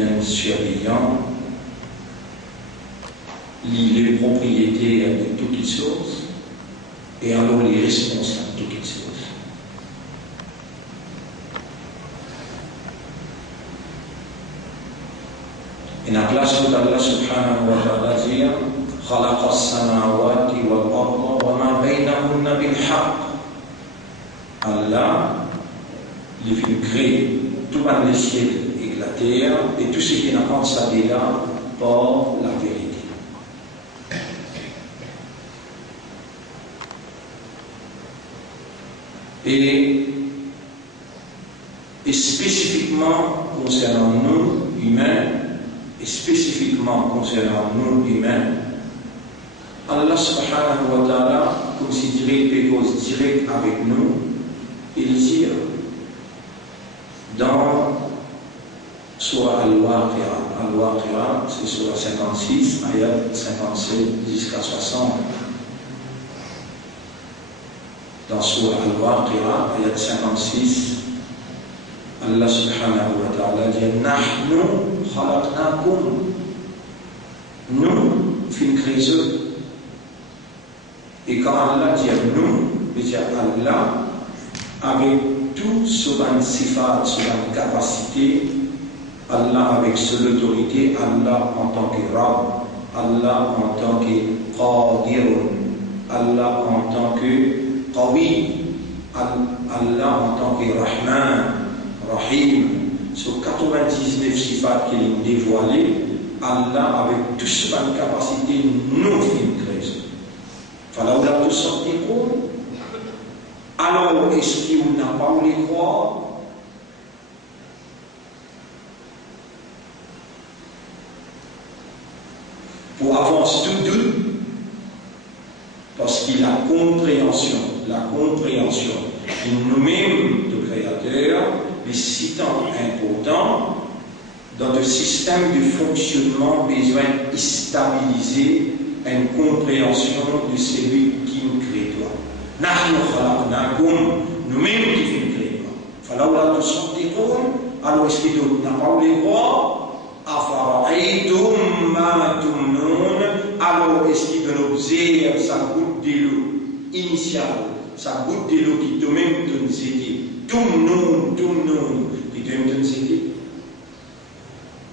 bien surveillant, les propriétaires de toutes les choses, et alors les responsables de toutes les choses. Et la place d'Allah subhanahu wa ta'ala dit خلق السماوات والأرض وما بينهن بالحق. Allah, il fait créer tout le ciel et la terre et tout ce qui est dans sa vie là par la vérité. Et spécifiquement concernant nous humains, Allah subhanahu wa ta'ala considérait des causes directes avec nous. Il dit dans Surah Al-Waqi'a, c'est Surah 56, ayat 57 jusqu'à 60. Dans Surah Al-Waqi'a, ayat 56, Allah subhanahu wa ta'ala dit Nahnu khalaqnakum. Nous, fin créés. Et quand Allah dit nous, il dit Allah, avec tout son sifat, son capacité, Allah avec son autorité, Allah en tant que Rab, Allah en tant que Qadir, Allah en tant que Qawi, Allah en tant que Rahman, Rahim, sur 99 sifat qu'il a dévoilé, Allah avec toute son capacité, nous fin créés. Falaw la tusaddiqun. Alors, est-ce qu'on n'a pas voulu croire? Pour avancer tout doute, parce qu'il a compréhension de nous-mêmes, de créateurs, mais si tant important, dans le système de fonctionnement besoin de stabiliser une compréhension de celui qui nous crée toi. Nahnu khalaqnakum, nous-mêmes qui nous crée toi. Falaw la tusaddiqun, alors est-ce que n'a pas voulu croire? Afara'aytum ma tumnun, alors est-ce que de l'observe sa goutte de l'eau initiale, sa goutte de l'eau qui toi-même donne c'était tumnun, qui toi-même donne c'était.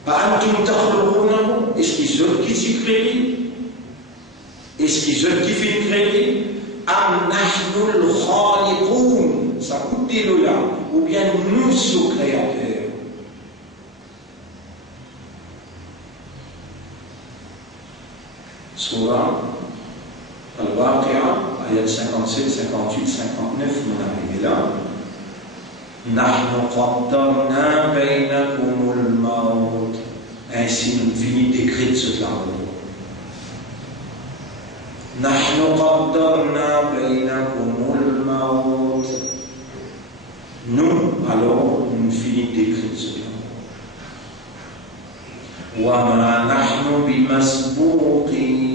Antum takhluqunahu, est-ce qu'ils ont qui s'y créent? Est-ce qu'ils ont qui fait créer? Am nahnul khaliqun, ça coûte des lois là, ou bien nous sommes créateurs. Surah Al-Waqi'a, ayat 57, 58, 59, on arrive là. Nahnu qaddarna bainakumul maut. Ainsi nous finissons d'écrire ce là. نحن قدرنا بينكم الموت. Nous, alors, nous finissons d'écrire cela. وما نحن بمسبوقين.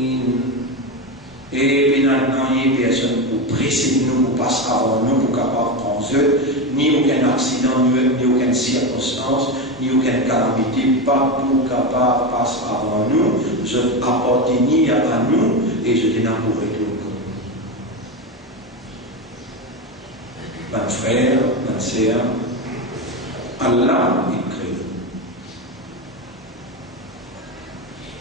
Et maintenant, il n'y a personne pour précéder nous, pour passer avant nous, pour capable prendre eux, ni aucun accident, ni aucune circonstance, ni aucune calamité, pas pour capable passer avant nous. Je appartenir à nous et je t'ai pour tout le monde. Mon frère, ma sœur, Allah il crée.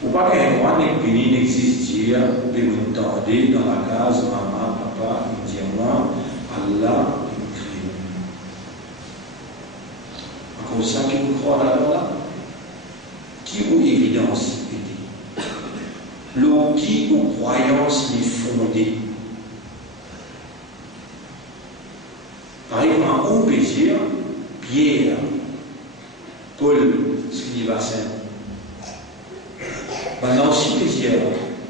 Ou pas qu'un roi n'est n'existe dire, vous pouvez vous entendre dans la case, maman, papa, il dit moi, Allah il crée. À cause de ça, qui vous croit là-bas, qui ou évidence l'eau qui ou croyance les fondée. Par exemple, où peut dire Pierre, Paul, ce qui va saint. Maintenant, si plaisir,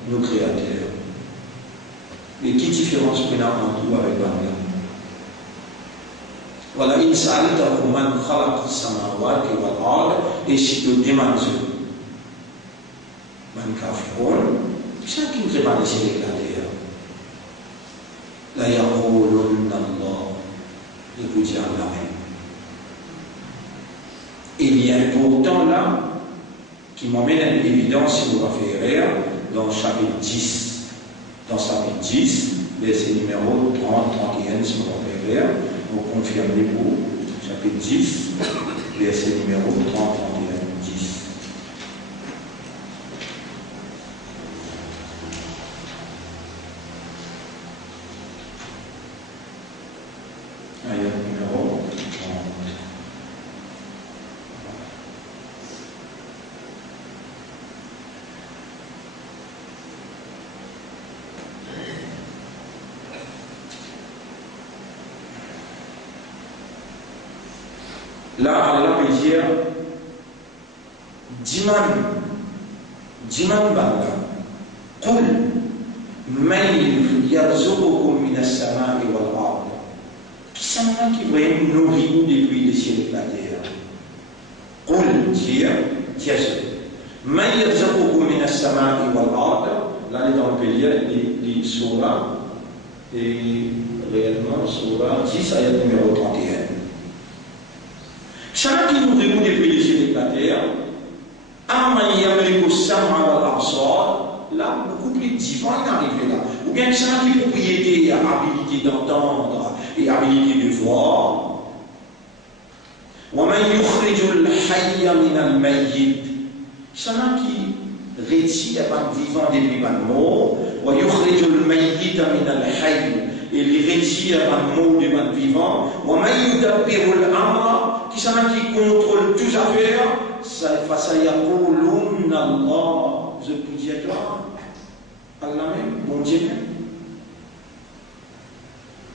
nos créateurs. Mais quelle différence qu'on a entre nous avec Allah? Voilà, il s'agit de man khalaq as-samawati wal ard, et si tu demandes man kafirun, c'est qui nous demande ici les créateurs. La yaqulunna Allah, il vous dit Allah même. Et il est important là, qui m'emmène à une évidence, si vous référez, dans le chapitre 10. Dans le chapitre 10, verset numéro 30, 31, si vous référez, vous confirmez-vous, chapitre 10, verset numéro 30, 31, 10. Ayat numéro 30. Là, Allah peut dire Diman Balla, Qul, Man yarzuqukum min as-sama'i wal ard. Qui c'est qui va nous nourrir depuis les cieux et la terre? Qul, dire, Man yarzuqukum min as-sama'i wal ard. Là, on peut lire les surahs, et réellement, surah 10, ayat numéro 31. Chacun qui nous réunit depuis les cieux et la terre, là, beaucoup plus divin est arrivé là. Ou bien chacun qui est propriété, a habilité d'entendre et habilité de voir. Chacun qui retire les vivants depuis les morts, et les retire les morts des vivants, qui contrôle toutes affaires, face à Yakoulun Allah, je peux dire toi, Allah même, bon Dieu même.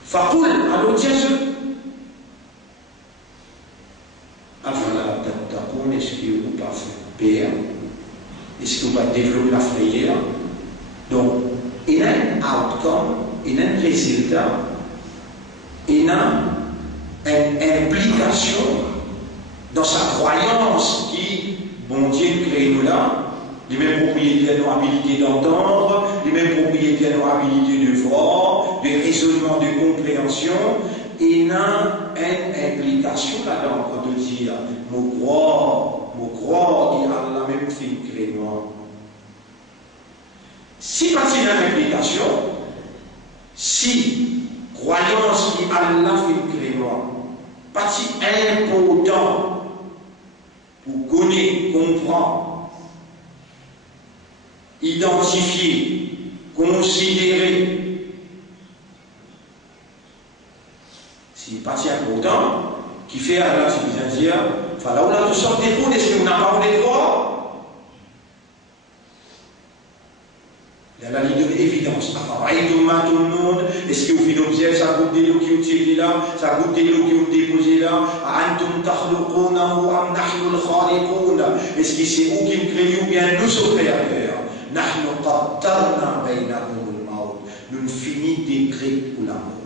Fakoul, alors dis-je, Afala Takoun, est-ce que vous pas faire peur? Est-ce que vous va développer la frayeur? Donc, il y a un outcome, il y a un résultat, il y a une implication dans sa croyance qui, bon Dieu, crée nous là, les mêmes propriétés nos habilités d'entendre, les mêmes propriétés nos habilités de voir, de raisonnement, de compréhension, et il y a une implication là-dedans, quand on dit, mon croire, il a la même fille crée moi. Si pas il y a une implication, si croyance qui Allah fait créer moi, partie important pour connaître, comprendre, identifier, considérer. C'est partie important qui fait à la civilisation, enfin là où on a tout sortes des fous, est-ce qu'on n'a pas des fois? Il y a la ligne de l'évidence. Est-ce que vous faites l'objet, ça goûte des lots qui ont tiré là, ça goûte des lots qui ont déposé là, est-ce que c'est vous qui me créez ou bien nous sommes créateurs? Nous ne finissons décret pour la mort.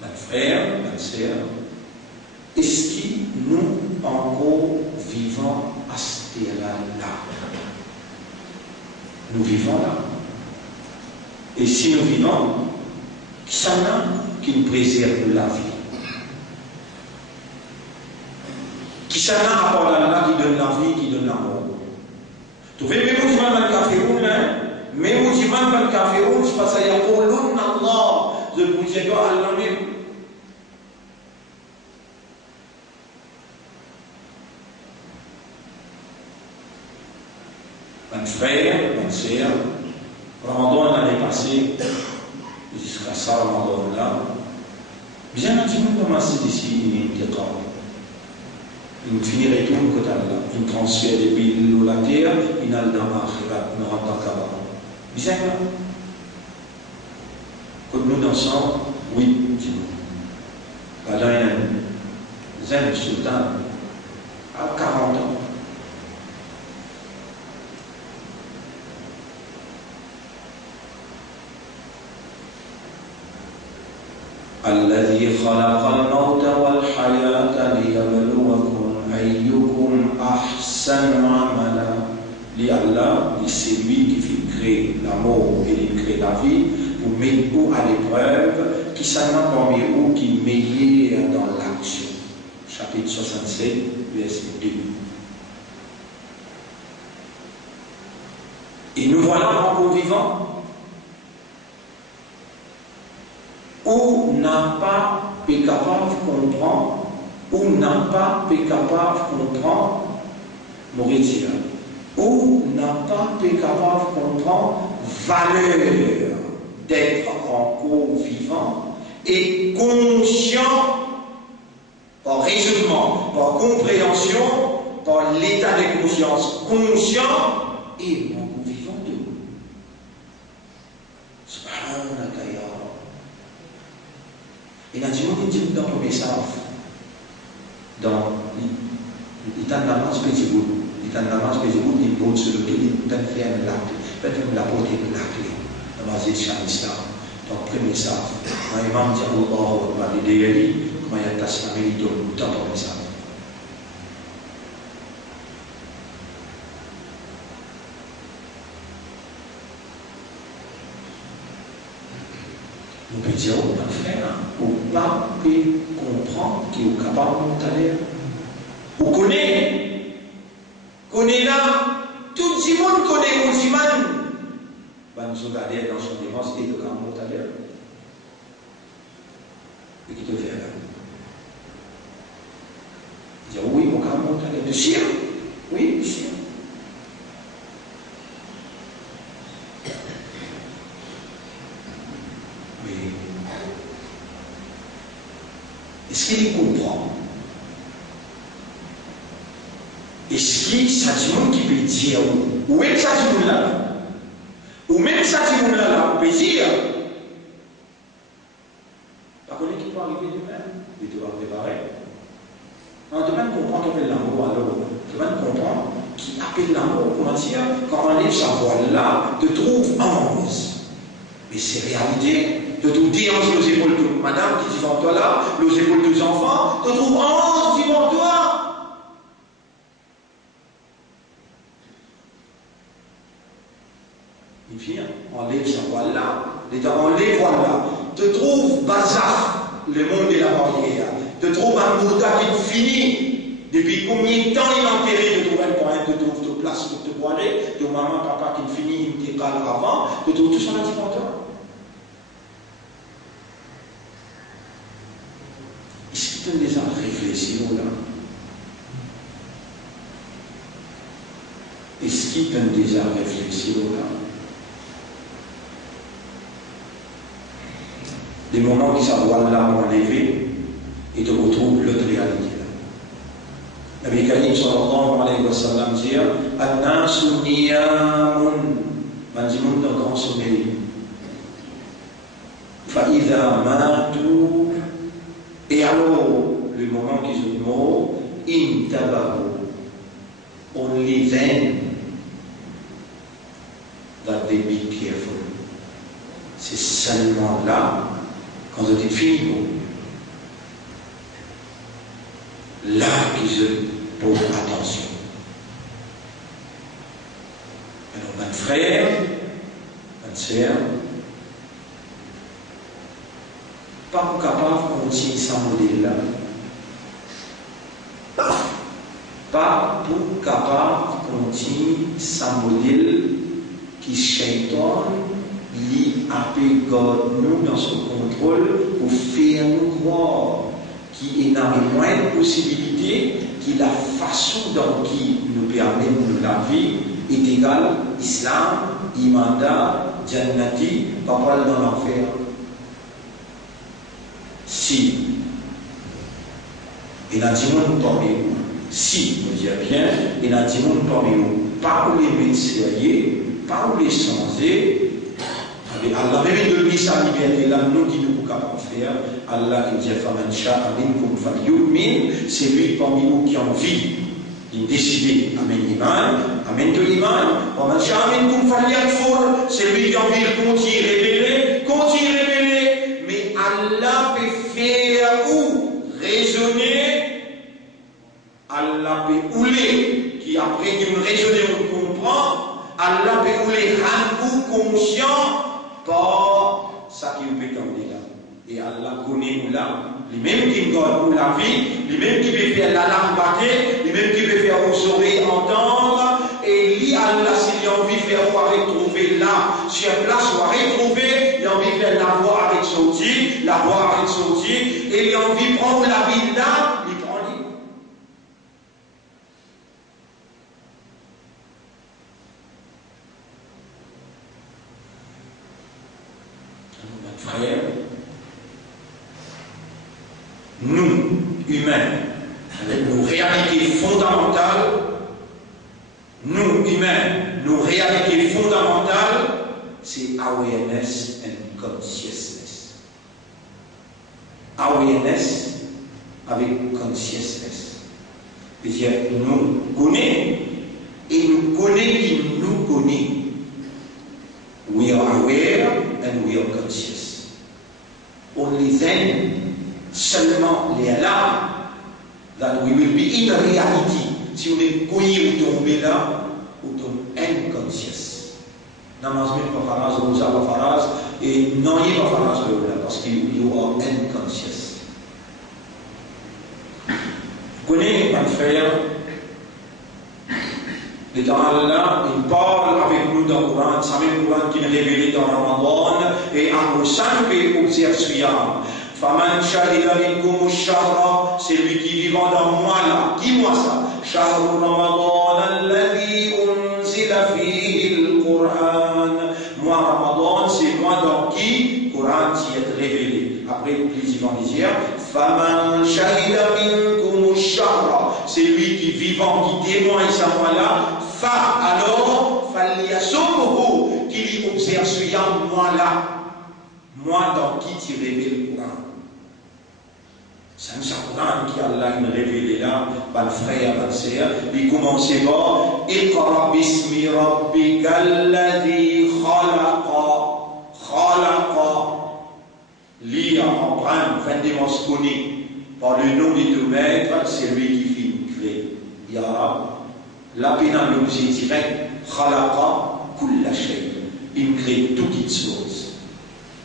Mes frères, mes sœurs, est-ce que nous encore vivons à ce terrain-là? Nous vivons là. Et si nous vivons, qui s'en a qui nous préserve la vie? Qui s'en a à part d'Allah qui donne la vie, qui donne la mort? Tu veux même motivement dans le café rouge, hein? Même motivement dans le café rouge, parce qu'il y a Qulun Allah, je vous dis que Allah même. Mes frères, mes sœurs, Ramadan l'année passée, jusqu'à ça, Ramadan là, bien entendu, commencer d'ici une intiqa. Il finirait tout le côté là. Il transfère des billes de la terre, il a le dama akhirat, il rentre dans le cabane. Bien là. Quand nous dansons, oui, dis-nous. Là, il y a un zen sultan à 40 ans. الذي خلق الموت والحياة ليبلوكم أيكم أحسن عملا. Allah, c'est lui qui fait créer la mort et il crée la vie pour mettre vous à l'épreuve, qui s'en a parmi vous qui meilleur dans l'action. Chapitre 67, verset 2. Et nous voilà encore vivants, ou n'a pas été capable de comprendre, ou n'a pas été capable de comprendre, Mauritia, ou n'a pas été capable de comprendre valeur d'être encore vivant et conscient par raisonnement, par compréhension, par l'état de conscience conscient et encore vivant de nous. Subhanallah. Et dans le dit dans le message, dans l'itanamas pétibout, l'itanamas pétibout, il vaut sur lequel il t'a fait un lac, fait la portée de la clé, dans la zéchan islam, dans le premier message. Quand l'imam dit Allah, va l'idéali, comment il y a tassamé, il donne dans le message. Nous pouvons dire, mon frère, ou pas comprendre qu'il est capable de monter. Ou connaît là, tout le monde connaît Ousmane. Nous regarder dans son démence et de quand monter. Et qui te fait là? Il dit, oui, mon cas monter. De chien? Oui, de chien. Est-ce qu'il comprend? Est-ce qu'il y a des gens qui peuvent dire où est-ce que ça dit là? Ou même ça dit là, on peut dire. Par contre, qui peut arriver de même? Il doit préparer. On demande comprendre qu'il appelle l'amour alors. On demande comprendre qui appelle l'amour. Comment dire? Quand on enlève sa voile là, te trouve 11. Mais c'est réalité. De tout dire aux épaules de madame qui dit devant toi là, aux épaules des enfants, te trouve 11 devant toi. Il vient, enlève sa voile là, enlève voile là, te trouve bazar, le monde de la barrière, te trouve un Bouddha qui finit. Depuis combien de temps il a enterré de trouver un point, de trouver de place pour te boire, de maman, papa qui finit, il te calme avant, de trouver tout ça devant toi. Est-ce qu'il peut déjà réfléchir là? Est-ce qu'il peut déjà réfléchir là? Des moments qui s'avoient là enlevés et te retrouvent l'autre réalité là. Nabi Karim sallallahu alayhi wa sallam dit An-nasu niyamun, man dit monde d'un grand sommeil. Fa-idha matu. Et alors, le moment qu'ils sont morts, only then that they be careful. C'est seulement là, quand vous êtes fini, là qu'ils posent attention. Alors, mon frère, ma soeur, pas capable de continuer sans modèle là. Pas capable de continuer sans modèle qui shaitan lui appelle nous dans son contrôle pour faire nous croire qu'il y a moins de possibilités, que la façon dont qui nous permet de la vie est égale islam, imanda, jannati, pas mal dans l'enfer. Si, il y a des gens parmi vous, si, vous dites bien, il y a des gens parmi vous, pas où les médecins, pas où les changer, Allah même de lui sa liberté, là, nous qui nous pouvons faire, Allah qui dit, Faman sha'a minkum falyu'min, c'est lui parmi vous qui a envie, il décide, Amen l'iman, Amen de l'iman, Faman sha'a minkum falyakfur, c'est lui qui a envie de continuer révéler, mais Allah peut faire ou raisonner, Allah peut ouler, qui après qu'il raisonne ou comprend, Allah peut ouler rendre conscient par ça qui vous peut tomber là. Et Allah connaît nous là, lui-même qui nous donne pour la vie, lui-même qui peut faire la langue battre, lui-même qui peut faire vos oreilles entendre, et lui, Allah, s'il a envie de faire avec envie de prendre la vie là, il prend lui. Frère, nous, humains, avec nos réalités fondamentales, nos réalités fondamentales, c'est awareness and consciousness. Awareness avec consciousness. C'est-à-dire, nous connaissons et nous connaissons qui nous connaît. We are aware and we are conscious. Only then, seulement les là, that we will be in reality. Si on est connu ou tombé là, ou tombé unconscious. Namazmin pas faraz, rosa pas faraz, et non y pas faraz là, parce que you are unconscious. Vous connaissez, mon frère, Allah, il parle avec nous dans le Coran, c'est le même Coran qui est révélé dans Ramadan, et en nous fait observer. Faman shahida minkum ash-shahra, c'est lui qui vivant dans moi là. Qui moi ça? Shahru Ramadan alladhi unzila fihi al-Qur'an. Moi Ramadan, c'est moi dans qui le Coran s'y est révélé. Après les évangéliens, Faman shahida minkum ash-shahra, c'est lui qui vivant, qui témoigne ça moi là. Fa alors, falyasumhu, qui lui observe moi là. Moi dans qui tu révèles le Coran. C'est un Coran qui Allah m'a révélé là, par le frère, par le sœur. Il commençait par Iqra bismi rabbika alladhi khalaqa. Khalaqa. Lire en prendre, fin de mentionner par le nom du tout maître, c'est lui qui fait créer. Ya Rab, la pénale l'objet direct, Khalaqa kulla shay. Il crée toutes choses.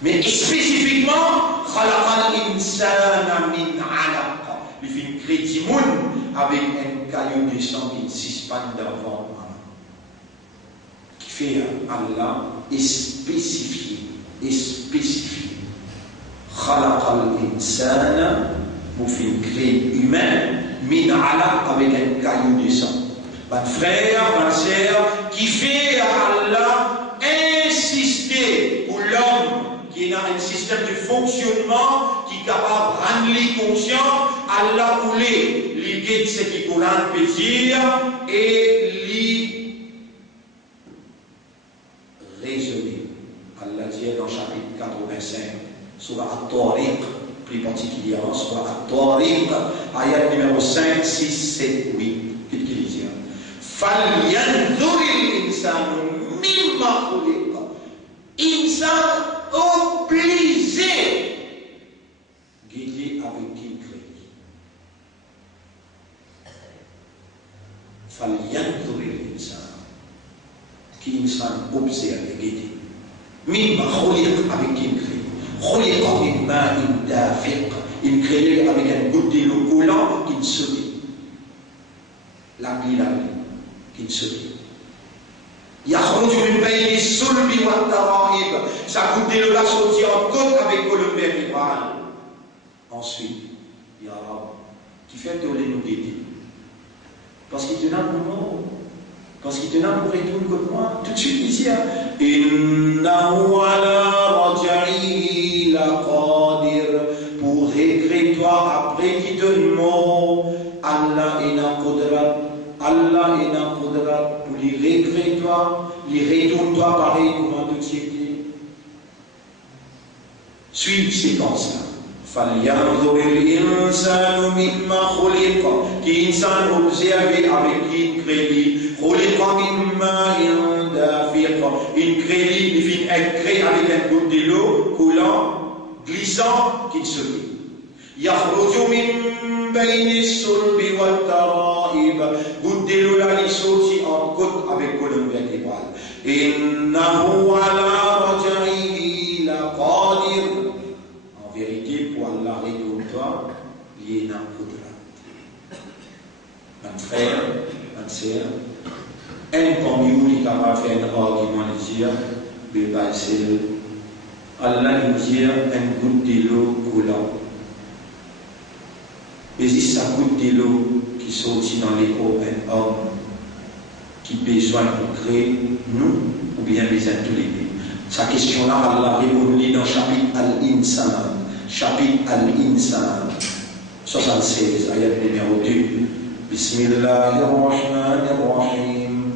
Mais spécifiquement, khalaqa al-insana min 'alaq. Il fait une crédit avec un caillou de sang qui ne suspend devant moi. Qui fait Allah est spécifié. Khalaqa al-insana, vous fait une crédit humain, min 'alaq avec un caillou de sang. Mon frère, ma sœur, qui fait Allah insister pour l'homme qui a un système de fonctionnement qui est capable de rendre conscient, Allah voulait l'idée de ce qui Coran peut dire et lui raisonner. Allah dit dans chapitre 85, sur At-Tariq, plus particulièrement sur At-Tariq, ayat numéro 5, 6, 7, 8. Qu'est-ce qu'il dit? فَلْيَنْظُرِ الْإِنسَانُ مِمَّا خُلِقَ. Insan obligé guider avec qui il crée. فَلْيَنْظُرِ الْإِنسَانُ. Qui insan observe guider. مِمَّا خُلِقَ avec qui il crée. خُلِقَ مِنْ مَاءٍ دَافِقٍ. Il crée avec un goutte de l'eau coulant qui se dit. La vie. Qui se dit. يخرج من بين الصلب والترائب. Ça coûte de la sortie en côte avec le vertébral. Ensuite, Ya Rab, qui fait de nous guider. Parce qu'il te n'a pour moi. Parce qu'il te n'a pour retourner contre moi. Tout de suite ici. Innahu ala raj'ihi laqadir. Pour récrétoire après qui donne mot. Allah ina qudrat. Allah ina qudrat. Pour les récrétoire, les retourne-toi pareil comme un société. Suive ces pensées. فَلْيَنْظُرِ الْإِنسَانُ مِمَّا خُلِقَ. Qui insan observe avec qui crédit. خُلِقَ مِنْ مَاءٍ دَافِقٍ. Une crédit, il finit être créé avec un goutte de l'eau coulant, glissant, qui se dit. يخرج من بين الصلب والترائب. Goutte de l'eau là, il sortit en côte avec colonne vertébrale. إنه على رجعه لقادر. En vérité, pour Allah retourne-toi, il y a un qudrat. Mon frère, ma sœur, un parmi vous qui est capable de faire un argument de dire, Allah nous dit un goutte de l'eau coulant. Mais il ça goûte de l'eau qui sortit dans l'écho un homme qui besoin de créer nous ou bien besoin de tous les pays. Sa question-là, Allah répondit dans chapitre Al-Insan, chapitre Al-Insan, 76, ayat numéro 2. Bismillahirrahmanirrahim.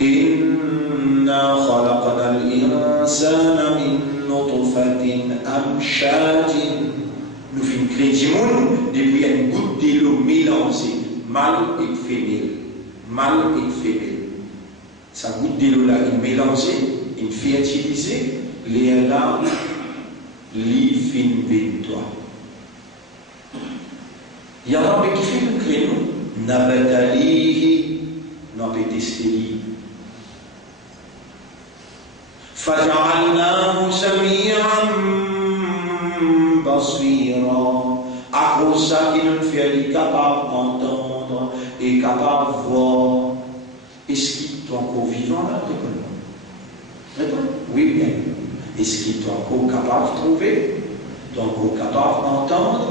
Inna khalaqna al-insana min nutfatin amshajin. Nous finissons créer du monde depuis une goutte de l'eau mélangée, mâle et femelle. Mâle et femelle. Sa goutte de l'eau là est mélangée, il fait utiliser les larmes, les fins de toi. Il y a un qui fait le créneau, Nabatalihi, Nabetesteli. Faja'alnahu sami'an basira. À cause de ça qu'il nous fait, il est capable d'entendre et capable de voir. Est-ce qu'il est encore vivant là? Réponds. Oui, bien. Est-ce qu'il est encore capable de trouver? Est encore capable d'entendre?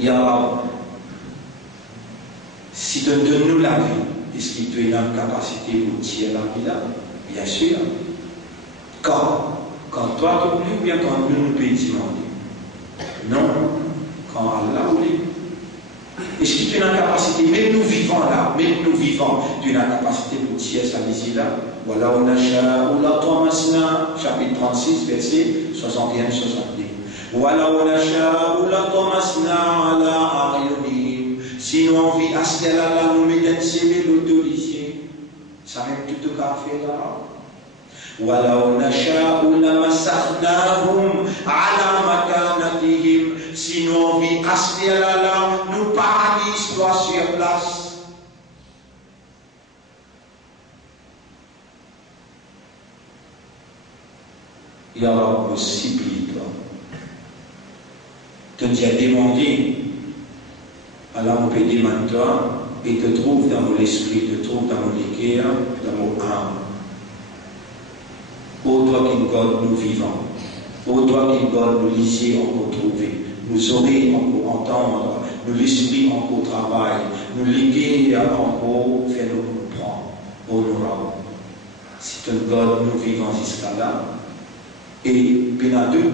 Ya Rab, si tu donnes nous la vie, est-ce qu'il te donne la capacité pour tirer la vie là? Bien sûr. Quand toi tu oublies ou bien quand nous nous pouvons demander? Non, quand Allah oublie. Est-ce que tu as la capacité, même nous vivons là, même nous vivons, tu as la capacité pour tirer sa vie là? Voilà, on a chapitre 36, verset 61-62. Voilà, on a si nous envie à ce qu'elle-là, nous mettons CV l'autorisé, ça même tout le café là. ولو نشاء لمسخناهم على مكانتهم sinon vi asli là nous paradis soit sur place. Ya Rab, supplie-toi. Te as demandé, alors on peut demander toi et te trouve dans mon esprit, te trouve dans mon cœur, dans mon âme. Ô toi qui nous vivons, ô toi qui nous lisez encore trouver, nous oreilles encore entendre, nous l'esprit encore travail, nous liguer encore faire nous comprendre. Ô nous, c'est un God nous vivons jusqu'à là. Et Pénadou,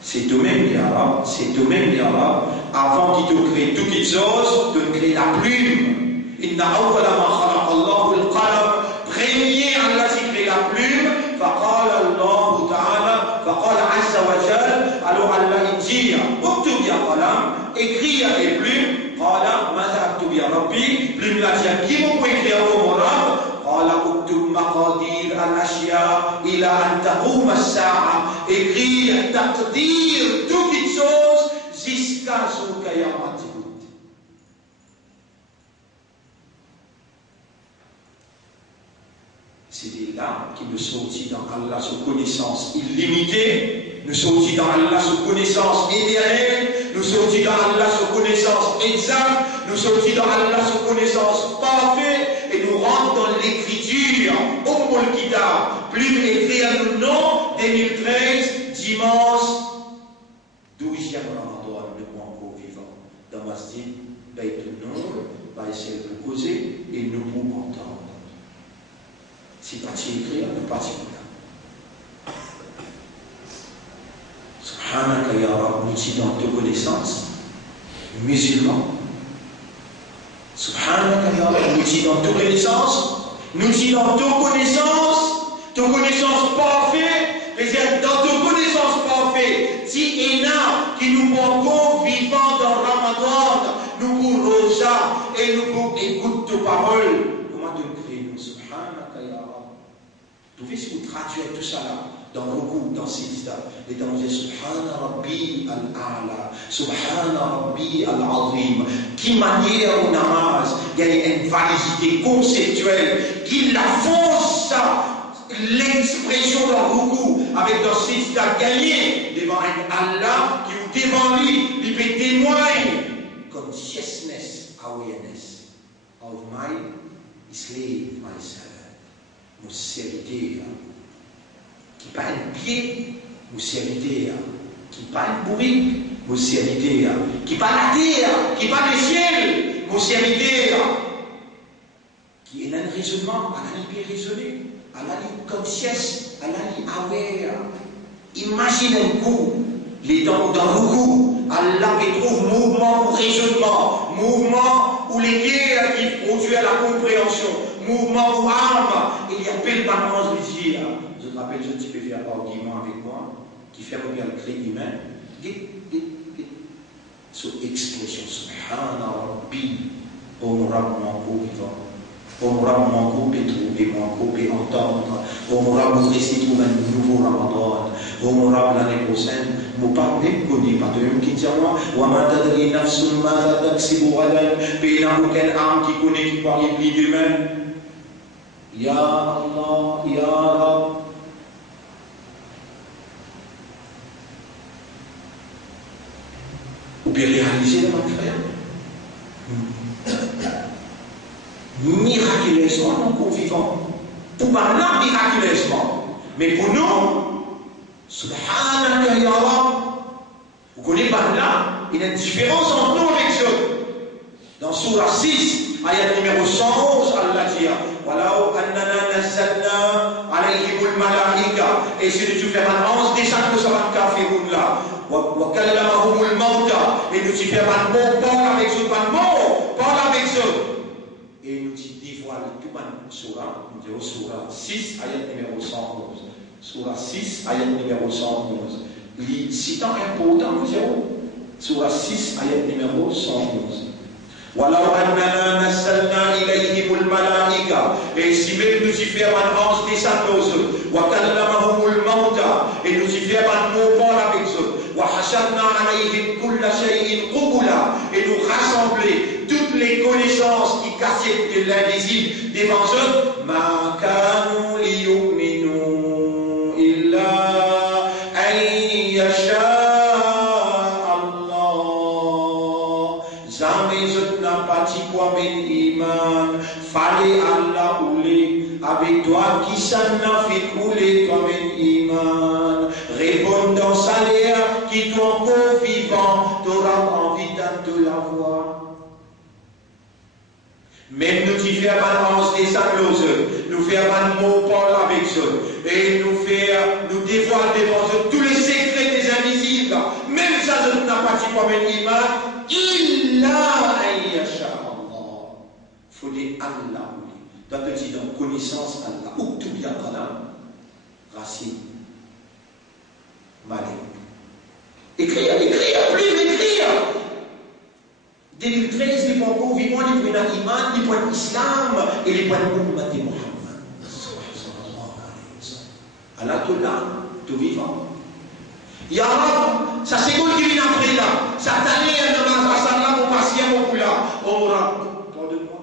c'est toi-même, Yara, c'est toi-même, Yara, avant qu'il te crée toutes les choses, de créer la plume. Inna awwala ma khalaqa Allahu al-qalam, premier Allah qui crée la plume. فقال الله تعالى فقال عز وجل alors Allah dit اكتب يا قلم écris à les plumes قال ماذا اكتب يا ربي plume là dit qui vous pouvez écrire au mon Rab قال اكتب مقادير الاشياء الى ان تقوم الساعه écris تقدير toutes les choses jusqu'à ce قيامة. C'est là qui nous sortit dans Allah sous connaissance illimitée, nous sortit dans Allah sous connaissance idéale, nous sortit dans Allah sous connaissance exacte, nous sortit dans Allah sous connaissance parfaite, et nous rentrons dans l'écriture, au Moul Kitab, plume écrit à nous nom 2013, dimanche 12e Ramadan, le mois encore vivant, dans Masjid, Baytul Nour, Baïsel pour causer, et nous pouvons entendre. Si parti écrire, nous partions là. Subhanaka ya Rab, nous disons dans toute connaissance, musulmans. Subhanaka ya Rab, nous disons dans toute connaissance, nous disons dans toute connaissance parfaite, c'est-à-dire dans toute connaissance parfaite, si il y a qui nous manquons vivant dans Ramadan, nous pour Rosa et nous pour écouter tes paroles, comment te créer nous, Subhanaka ya Rab. Vous pouvez vous traduire tout ça là, dans beaucoup, dans ces listes-là. Et dans les Subhana Rabbi al-A'la, Subhana Rabbi al-Azim, qui manière au namaz, il y a une validité conceptuelle, qui la force, l'expression dans beaucoup, avec dans ces listes-là gagné devant un Allah qui vous devant lui, il peut témoigner consciousness, awareness of my slave, myself. Nous serviteur qui pas un pied, nous serviteur qui parle bourrique, mon serviteur, qui parle la terre, qui parle le ciel, mon serviteur, qui est un raisonnement, à la peut raisonner, à la conscience, à la aware. Imagine un coup, les dents dans le cou, Allah qui trouve mouvement ou raisonnement, mouvement ou les guerres qui produisent la compréhension, mouvement ou arme, il y a plein de dire. Je te rappelle, je peux faire argument avec moi, qui fait revenir le cré humain. Sur expression, subhana rabbi, on aura mon vivant. On aura mon couple trouver, mon couple entendre. On aura trouver un nouveau Ramadan. On aura l'année prochaine. Mon père ne connaît pas de qui dit moi. Wa ma tadri nafsun ma taksibu ghadan. Il n'y a aucune âme qui connaît qui parle plus demain. Ya Allah, Ya Rab. Vous pouvez réaliser là, mon frère. Miraculeusement, nous vivons. Pour parler miraculeusement. Mais pour nous, subhanallah ya Rab, vous connaissez par là, il y a une différence entre nous avec eux. Dans Surah 6, ayat numéro 111, Allah dit Walau annana nazzalna alayhimul malaika. Et si tu fais un 11 des 5 de sabat kafiroun là, wa kallamahumul mauta. Et nous tu fais un mot, parle avec eux, pas de mot, parle avec eux. Et nous dévoile tout le surah, nous disons surah 6, ayat numéro 111. Surah 6, ayat numéro 111. Les citants importants, nous disons surah 6, ayat numéro 111. Walau annana nazzalna ilayhimul malaika. Et si même nous y faisons un 11 descendons, wa kallamahumul mauta. Et nous y faisons un mot parle avec eux. Wa hasharna alayhim kulla shay'in qubula. Et nous rassembler toutes les connaissances qui cassaient de l'invisible devant eux. Ma kanu liyu'minu illa an yasha Allah. Jamais je n'ai pas dit quoi mais iman. Fallait Allah ouler. Avec toi qui s'en a fait couler toi mais iman. Répondant salaire qui t'ont encore vivant. T'auras envie de la voir. Même nous qui faisons balance des angles, nous faisons un mot parle avec eux, et nous dévoilons devant eux tous les secrets des invisibles. Même ça, je n'ai pas dit comme un imam, illa ayyasha Allah. Il faut dire Allah. Dans le dit dans connaissance Allah. Ou tout bien Allah. Racine. Malik. Écrire, plus écrire. 2013, les points vivants, les points d'Iman, les points d'Islam et les points de Muhammad. Allah, tout là, tout vivant. Ya Rab, ça c'est quoi qui vient après là? Ça t'a dit, elle ne m'a pas là pour passer à mon là. Oh Rab, pardonne-moi.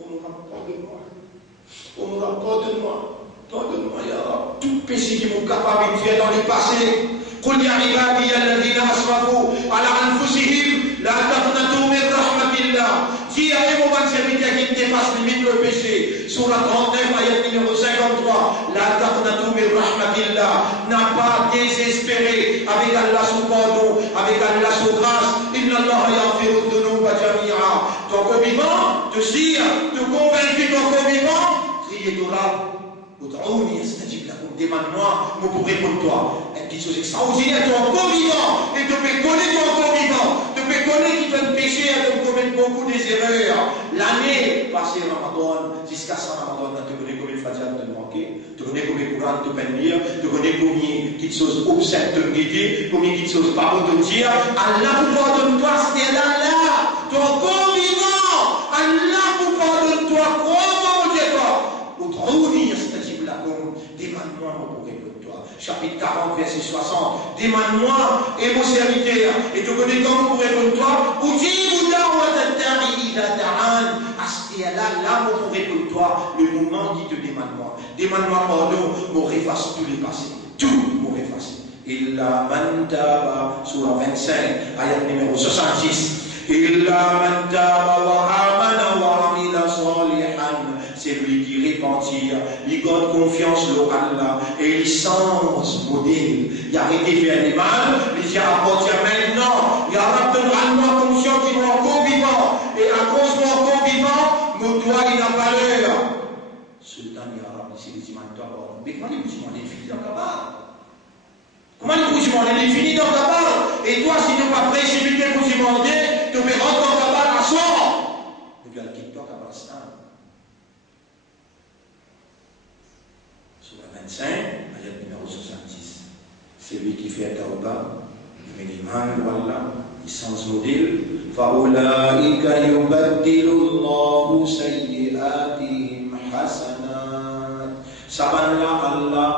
Oh Rab, pardonne-moi. Oh Rab, pardonne-moi. Pardonne-moi, Ya Rab. Tout péché qui m'ont capable de faire dans le passé. قل يا عبادي الذين أسرفوا على أنفسهم لا تقنطوا من رحمة الله. Dis à mes moments de serviteur qui dépasse limite le péché. Surah 39, ayat numéro 53. La taqnatu min rahmatillah. N'a pas désespéré avec Allah sous pardon, avec Allah sous grâce. Inna Allah yaghfiru dhunuba jami'a. Ton corps vivant, te sire, te convaincu ton corps vivant, criez d'Orab. Ud'ouni astajib lakum. Demande-moi, je pourrai pour toi. Une chose extraordinaire, ton corps vivant, et te peux connaître ton corps vivant, te peux connaître qui peut pécher et te commettre beaucoup des erreurs. L'année passée Ramadan, jusqu'à ça Ramadan, tu connais combien de fatiha te manquer, tu connais combien de Coran te bénir, tu connais combien de choses obscènes te guider, combien de choses pas te dire. Allah vous pardonne-toi, c'est Allah, ton corps vivant, Allah vous pardonne-toi, crois-moi, Dieu, Ud'ouni astajib lakum. Demande-moi, mon pourrai pour toi. Chapitre 40, verset 60. Demande-moi, et mon serviteur, et tu connais comme pour répondre toi. Ujibu da'watad-da'i idha da'an. As'tiala, là, mon pourrai pour toi, le moment qui te demande-moi. Demande-moi pardon, mon efface tous les passés. Tout, mon efface. Illa man taba, surah 25, ayat numéro 66. Illa man taba wa amana wa amila salihan. C'est lui qui repentit, il garde confiance en Allah et il sens modèle. Il a arrêté de faire des mal, il tient à partir maintenant. Ya Rab, donne-moi conscience qu'il est encore vivant. Et à cause de mon encore vivant, mon doigt il a valeur. Sultan Ya Rab, c'est les imams de toi. Mais comment les musulmans les finissent dans ta barre? Comment les musulmans les finissent dans ta barre? Et toi, si tu n'es pas prêt, si tu es musulman, tu peux rentrer dans ta barre à sort. Et puis, elle quitte toi, Kabbalastan. Surah 25, ayat numéro 70. C'est lui qui fait Tawbah, il met l'iman, voilà, il change modèle. فَأُولَٰئِكَ يُبَدِّلُ اللَّهُ سَيِّئَاتِهِمْ حَسَنَاتٍ. Sabanla Allah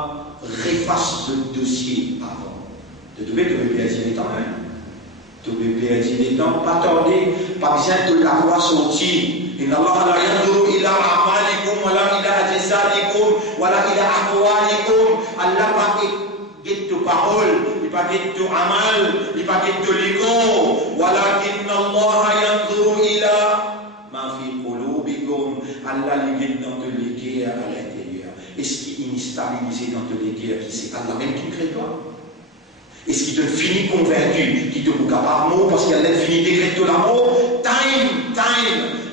efface le dossier avant. De trouver que le perdre les temps, de perdre les temps, pas tarder, pas besoin de la croix sortir. إن الله لا ينظر إلى أعمالكم ولا إلى أجسادكم ولا إلى أقوالكم. Allah pas guette de parole, il pas guette de amal, il pas guette de l'ego. ولكن الله ينظر إلى ما في قلوبكم. Allah lui guette dans de l'équerre à l'intérieur. Est-ce qu'il est stabilisé dans de l'équerre qui c'est Allah même qui crée toi? Est-ce qu'il te finit convaincu, qui te bouge par mot parce qu'il y a l'infinité de l'amour? Time.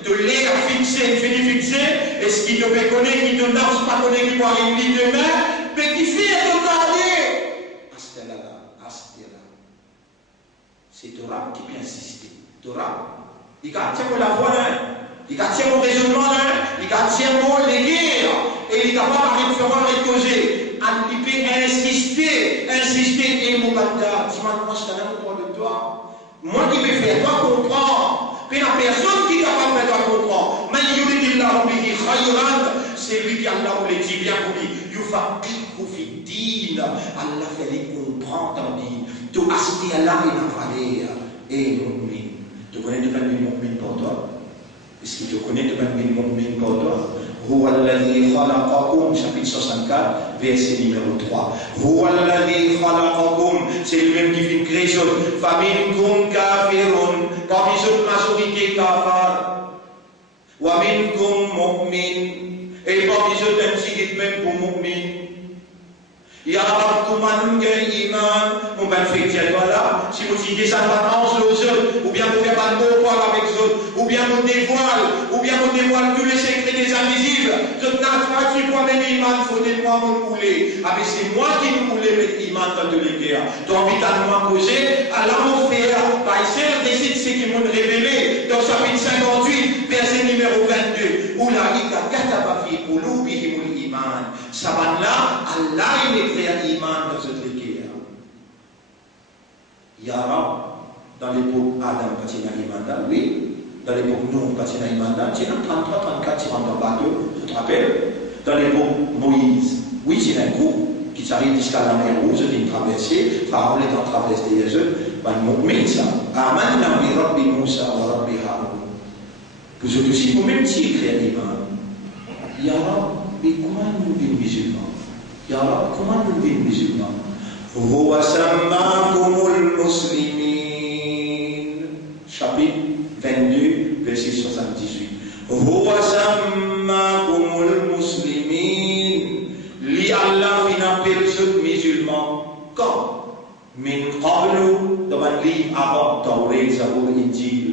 De l'air fixé, fixé, est-ce qu'il te connaît, qui te danse, pas connaît, qui voit une ligne de main, mais qui fait te garder. Astella. C'est Torah qui peut insister. Torah, il tient la voix là, il tient mon raisonnement là, il tient mon l'éguer, et il est capable de faire un causer. Il peut insister, et mon bâtard, tu m'as demandé, je t'en ai autour de toi. Moi qui peux faire, toi comprends. Mais la personne qui est capable de faire comprendre, c'est lui qui Allah voulait dire bien pour lui. Allah fait les comprendre dans dit. Tu as Allah et la valeur. Et mu'min. Tu connais de même mu'min pour toi? Est-ce qu'il te connaît de même mu'min pour toi? هو الذي خلقكم, chapitre 64, verset numéro 3. هو الذي خلقكم, c'est lui-même qui fait une création. فمنكم كافر, parmi cette majorité kafar. ومنكم مؤمن, et parmi ceux d'un petit même pour mu'min. Ya Rab, comment nous avons iman, on va faire tiens voilà. Si vous dites ça va aux autres, ou bien vous faites pas de mots avec les autres, ou bien vous dévoile tous les secrets des invisibles. Je n'ai pas tu vois même iman, il faut des moi me couler. Ah mais c'est moi qui nous voulais mettre iman dans de l'équerre. Tu as envie de moi poser, Allah m'a fait, par exemple, décide ce qui m'ont révélé dans chapitre 58, verset numéro 22. Oulaïka kataba fi qulubihimul iman. Sabanla, Allah il est créé iman dans cette équerre. Ya Rab, dans l'époque Adam, quand il y a iman, oui. Dans l'époque Noé, quand il y a iman, tu as 33, 34, tu rentres dans le bateau, tu te rappelles? Dans l'époque Moïse, oui, c'est un groupe qui s'arrive jusqu'à la mer Rouge, d'une traversée, Pharaon est en traversée des eux, ben, mu'min ça. Amanna bi Rabbi Moussa wa Rabbi Haroun. Vous êtes aussi vous-même qui créez iman. Ya Rab, mais comment nous vivons musulmans? Ya Rab, comment nous vivons musulmans? Huwa sammakumul muslimin. Chapitre 22, verset 78. Huwa sammakumul muslimin. Li Allah fin appelle ceux musulmans. Quand? Min qablu, dans un livre avant Tawrat, Zabour, Injil.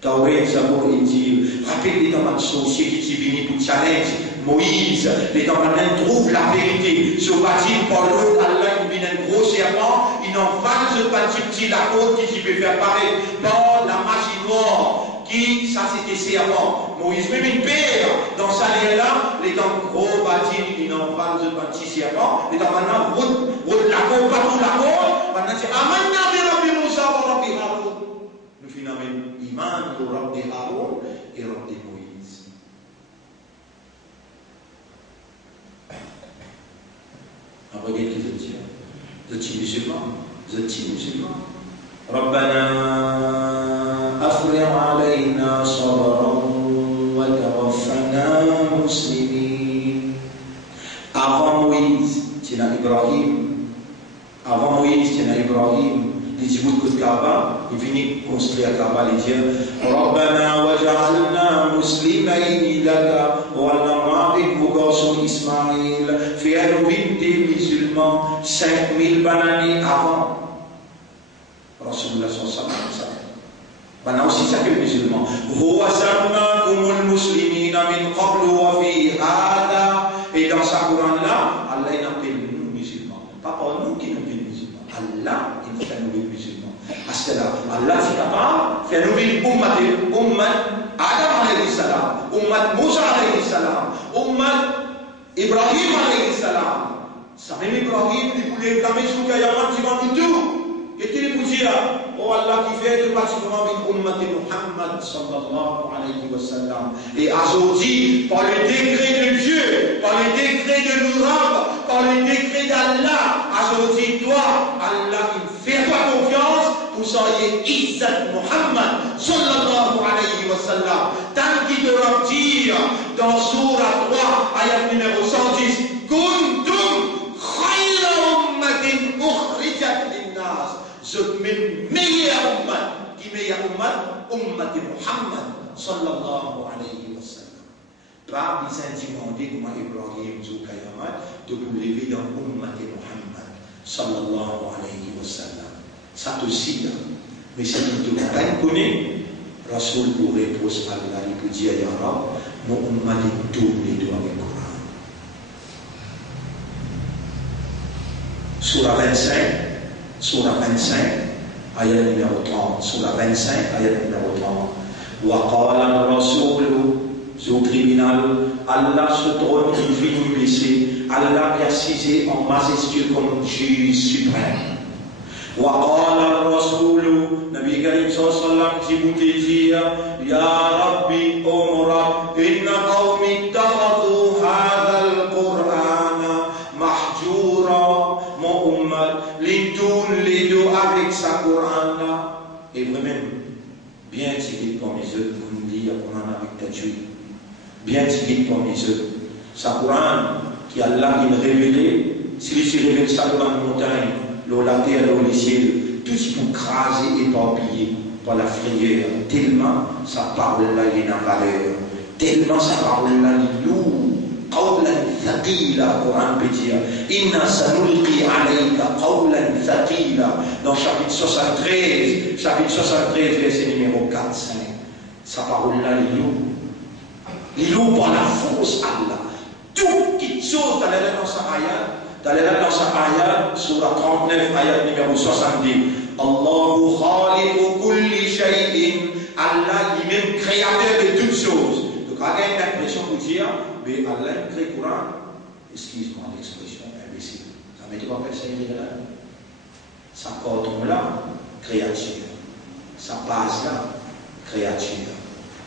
Tawrat, Zabour, Injil. Rappelez dans une société qui vient pour challenge Moïse, les gens trouvent la vérité. Ce bâti par l'autre, Allah, il vient un gros serpent, il en va ce bâti la côte qui peut faire pareil dans la magie noire. Qui, ça c'était serpent. Moïse, même une paire, dans sa là, les gens gros bâti, il en va ce bâti serpent, les gens maintenant, route la côte, pas tout la côte, maintenant c'est Amanna bi Rabbi Moussa wa Rabbi Haroun. Nous finalement, Iman pour Rabbi Haroun et Rabbi Moïse. Regardez qui je dis. Je suis musulman. ربنا أفرغ علينا صبرا وتوفنا مسلمين. Avant Moïse, tu as Ibrahim. Il dit beaucoup de Kaaba, il finit de construire Kaaba, il dit ربنا وجعلنا مسلمين لك ولم نعبد مقاصد إسماعيل. Fais un des musulmans. musulmans 5000 années avant Rasulullah sallallahu alayhi wa sallam. Maintenant aussi ça que les musulmans. Et dans sa Coran là, Allah il appelle nous musulmans. Pas pour nous qui nous appelle musulmans. Allah il fait nous musulmans. À ce là, Allah est capable de faire nous ummat Adam alayhi salam, ummat Moussa alayhi salam, ummat Ibrahim alayhi salam. Ça même Ibrahim, il voulait clamer sous Kayamat, il va tout. Et qu'il vous dire, oh Allah qui fait de particulièrement avec ummat Muhammad sallallahu alayhi wa sallam. Et aujourd'hui, par le décret de Dieu, par le décret de l'Urab, par le décret d'Allah, aujourd'hui toi, Allah, il fait toi confiance pour soyez Izzat Muhammad sallallahu alayhi wa sallam. Tant qu'il te dire dans Surah 3, ayat numéro 110, Kuntum khayra ummatin ukhrijat linnas. Je mets meilleur ummat. Qui meilleur ummat? Ummat Muhammad sallallahu alayhi wa sallam. Pas besoin de demander comment Ibrahim Zoukayamat de vous lever dans ummat Muhammad sallallahu alayhi wa sallam. Ça aussi là. Mais c'est tout le monde connaît. Rasoul pour répondre à Allah, il peut dire à Rab, mon ummat est tourné les doigts avec le Coran. Surah 25, Surah 25, ayat numéro 30. Surah 25, ayat numéro 30. Waqala al-Rasoul, au tribunal, Allah se trône qui finit baisser, Allah précisé en majestueux comme juge suprême. وقال الرسول نبي كريم صلى الله عليه وسلم جبتيزيا يا ربي أمرا إن قومي اتخذوا هذا القرآن محجورا مؤمن لتولدوا avec sa Coran là et vraiment bien tiré comme les autres pour nous lire Coran avec tajwid bien tiré comme les autres sa Coran qui Allah il révélé s'il se révèle ça devant une montagne la terre, le ciel, tout ce pour craser et éparpillé par la frayeur, tellement sa parole-là est en valeur, tellement sa parole-là est lourde. قولا ثقيلا, Coran peut dire, Inna sanulqi alayka qawlan thaqila, dans chapitre 73, verset numéro 4, 5. Sa parole-là est lourde. Il est lourd par la force Allah. Toute petite chose dans sa ayat, dans sa ayat, surah 39, ayat numéro 70. Allahu khaliqu kulli shay'in. Allah lui-même créateur de toutes choses. Donc, il y a une impression pour dire, mais Allah crée le Coran. Excuse-moi l'expression imbécile. Ça ne m'est pas fait là. Sa cordon là, créature. Sa base là, créature.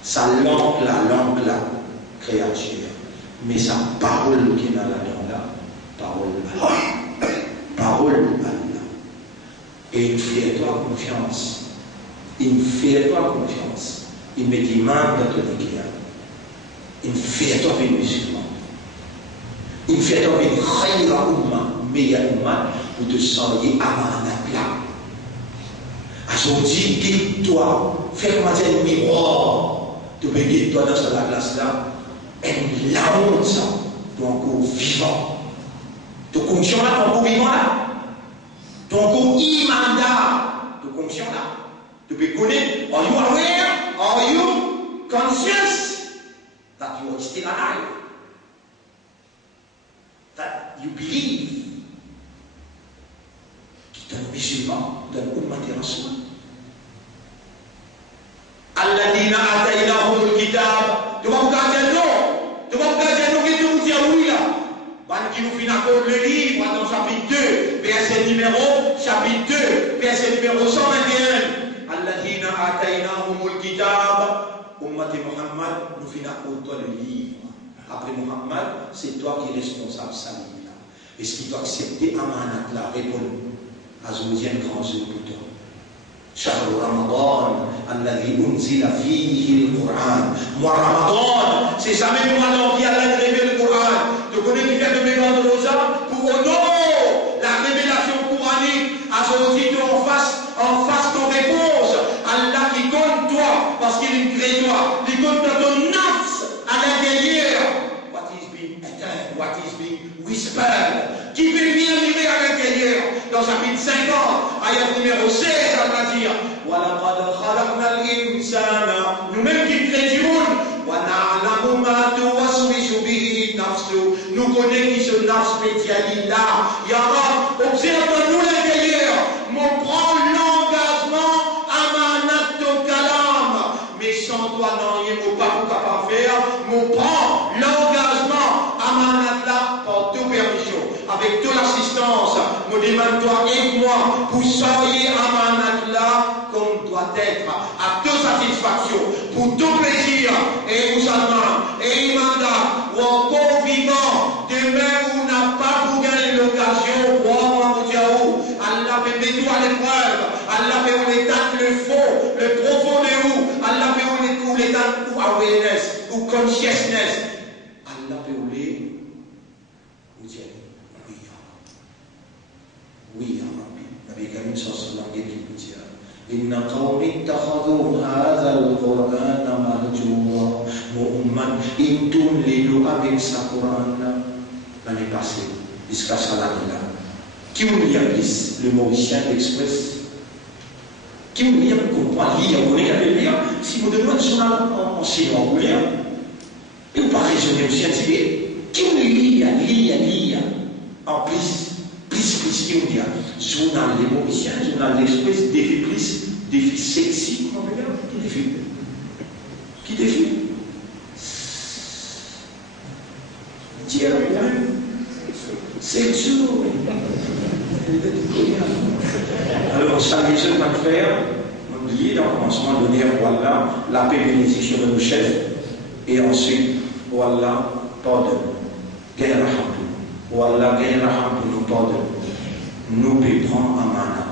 Sa langue là, créature. Mais sa parole qui est dans la langue là, parole Allah. Parole Allah. Et il fait toi confiance. Il fait toi confiance. Il me demande de te dire. Il fait toi une musulman. Il fait toi une khayra umma, meilleure umma, pour te soigner à la plat. Aujourd'hui, guide-toi. Fais-moi un miroir. Tu peux guider-toi dans cette classe là. Et la honte, ça, ton corps vivant. Ton conscient là, ton corps vivant là. Ton corps imanda. Ton conscient là. Tu peux connaître. Are you aware? Are you conscious that you are still alive? That you believe qu'il est un musulman d'un ummati rasoul. Alladina ataynahumul kitab. Tu vas regarder non. Tu vas regarder non qui te vous dire oui là. Qui nous finit encore le livre dans chapitre 2, verset numéro 121. Alladina ataynahumul kitab. Ummati Muhammad, nous finissons encore toi le livre. Après Muhammad, c'est toi qui es responsable de ça livre. Est-ce qu'il doit accepter Amanat là? Réponds. Azouzi un grand jour pour toi. شهر رمضان الذي أنزل فيه القرآن. Mois Ramadan, c'est jamais le mois dans qui Allah révèle le Coran. Tu connais qui fait de mémoire de Rosa pour honorer la révélation coranique. Aujourd'hui, tu en face ton réponse. Allah qui compte toi parce qu'il crée toi. Il compte dans ton nafs à l'intérieur. What is being atteint, what is being whispered. Qui peut venir chapitre 50, ayat numéro 16, elle va dire وَلَقَدْ خَلَقْنَا الْإِنسَانَ nous-mêmes qui créons وَنَعْلَمُ مَا تُوَسْوِسُ بِهِ نَفْسُهُ nous connaissons qui se nafs spécialise là. Ya Rab, observe-nous l'intérieur, mon prend l'engagement à manat kalam, mais sans toi non rien mon pas capable faire, mon prend l'engagement à manat là par toute permission, avec toute l'assistance, me demande-toi aide-moi pour sortir à manat là comme doit être, à toute satisfaction, pour tout plaisir, et musulman, et imanda, ou encore vivant, demain où n'a pas pour gagner l'occasion, crois-moi, mon Dieu, Allah fait mettre à l'épreuve, Allah fait où l'état le faux, le profond de où, Allah fait où l'état ou awareness, ou consciousness, Allah fait où les, vous dites, oui, Nabi Karim sallallahu alayhi wa sallam, إن قوم اتخذوا هذا القرآن مهجورا مؤمن إن تمللوا avec sa Coran l'année passée jusqu'à Salamina. Qui vous lit le Mauricien Express? Qui vous lit comprend lire, vous voulez lire? Si vous demandez son en chinois, vous lire et vous pas raisonner aussi scientifique. Qui vous lit en plus? Qui vous dit journal des Mauriciens, journal d'Express, défi sexy, comment on peut dire? Qui défie? Dieu, c'est jour. Alors, chaque jour, on va faire, oubliez dans le commencement, donner voilà, la paix et bénédiction de nos chefs, et ensuite, voilà, pardon, gain raham, voilà, gain raham pour nous pardonner. Nous prendre en main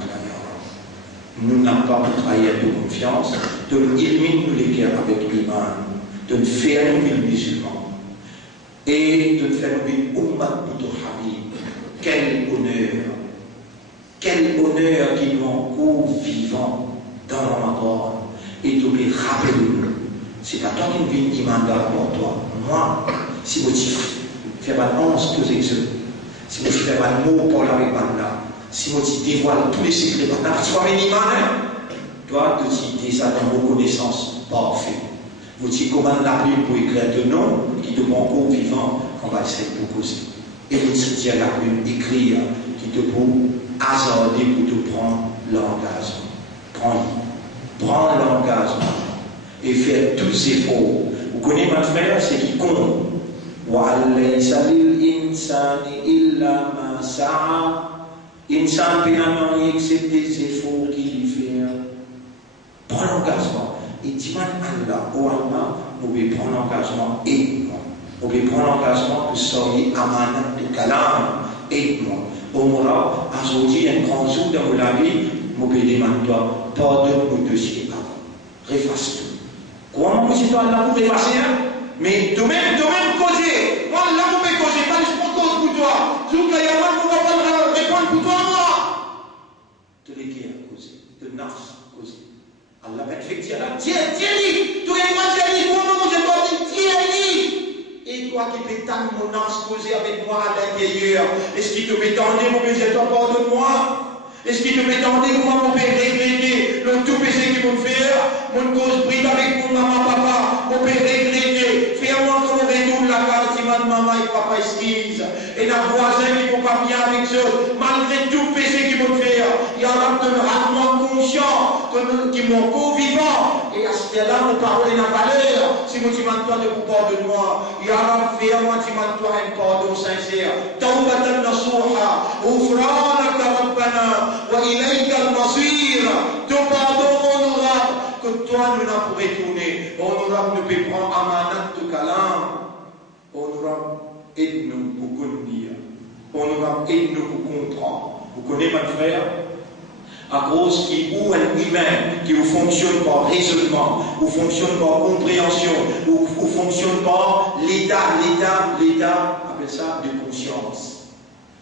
nous n'avons pas pour trahir de confiance, de nous illuminer nous les cœurs avec l'imam, de nous faire nous musulmans et de nous faire nous ummat habib. Quel honneur qui nous encourt vivant dans le Ramadan et de nous rappeler nous. C'est pas toi qui nous viens imandat pour toi. Moi, si vous faites un 11 que c'est si vous faites un mot pour la répandre, si vous dévoile tous les secrets, tu vas venir toi, tu dis ça dans reconnaissance parfaite. Vous dites comment l'appeler pour écrire de nom qui te prend encore vivant, qu'on va essayer pour causer. Et vous dites à la plume écrire qui te pour hasarder pour te prendre l'engagement. Prends l'engagement et faire tous ces efforts. Vous connaissez ma frère, c'est qui compte. وَعَلَّيْسَ لِلْإِنسَانِ إِلَّا مَا سَعَى Insan finalement il accepte des efforts qu'il fait. Prends l'engagement. Et dis-moi Allah, oh Allah, nous devons prendre l'engagement, aide-moi. Nous devons prendre l'engagement pour sortir amanat de kalam, aide-moi. Au Moura, aujourd'hui, un grand jour dans la vie, nous devons demander toi, pardonne nos dossiers avant. Refasse tout. Comment vous dites Allah pour effacer? Mais toi-même causer. Moi, là, vous me causez, pas je prends cause pour toi. Tout le monde vous va répondre pour toi, moi. De l'équerre causé, de nafs causé. Allah va te faire dire là, tiens-lui, tout le monde tiens-lui, moi, je dois dire, tiens-lui. Et toi qui peux tendre mon nafs causé avec moi à l'intérieur, est-ce qu'il te met tendre, mon péché, toi, pardonne-moi? Est-ce qu'il te met tendre, comment mon père regretter le tout péché qu'il faut faire? Mon cause brille avec mon maman, papa, mon père regretter. Fais-moi comme on retourne la carte, si maman et papa esquisse. Et la voisin qui ne vont pas bien avec eux, malgré tout péché qu'ils vont faire. Il y en a qui me rarement conscient, qui m'ont encore vivant. Et à ce moment-là, mon parole est la valeur. Si moi, tu m'as toi de vous pardonne-moi. Il y en a fais-moi, tu m'as toi un pardon sincère. Tawbatan nasuha, ufranaka rabbana. وإليك المصير ton pardon honorable que toi nous n'avons pas retourné honorable nous peut prendre amanat de kalam honorable aide-nous pour connaître honorable aide-nous pour comprendre vous connaissez mon frère à cause qui ou un humain qui ne fonctionne pas raisonnement ou fonctionne pas compréhension ou fonctionne pas l'état appelle ça de conscience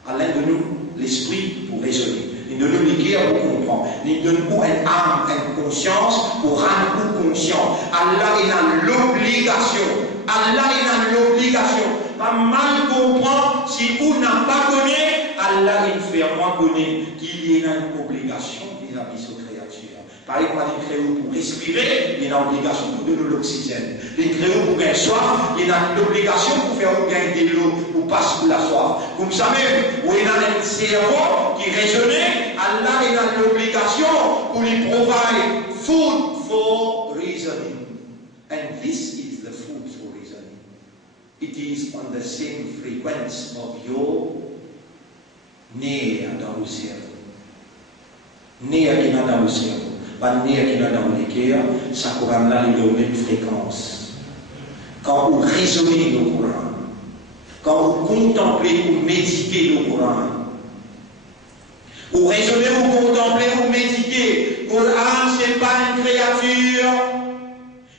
à l'un de nous l'esprit pour raisonner. Il ne nous l'équerre pour comprendre. Il donne pour une âme, une conscience, pour rendre nous conscients. Allah il a l'obligation. Allah il a l'obligation. Pas mal comprendre si vous n'avez pas connu, Allah il fait moins connaître qu'il y il y a une obligation vis-à-vis de ces créatures. Par exemple, il crée pour respirer, il y a une obligation pour donner l'oxygène. Il crée pour gagner soif, il y a une obligation pour faire gagner de l'eau, pour passer la soif. Comme ça même, où il y a un cerveau qui raisonne, Allah il a l'obligation pour lui provide food for reasoning. And this is the food for reasoning. It is on the same frequency of your nerf dans le cerveau. Nerf qui est dans le cerveau. Pas nerf qui est dans le cœur, ça Coran là, il est aux mêmes fréquences. Quand vous raisonnez le Coran, quand vous contemplez ou méditez le Coran, vous raisonnez, vous contemplez, vous méditez, le Coran c'est pas une créature.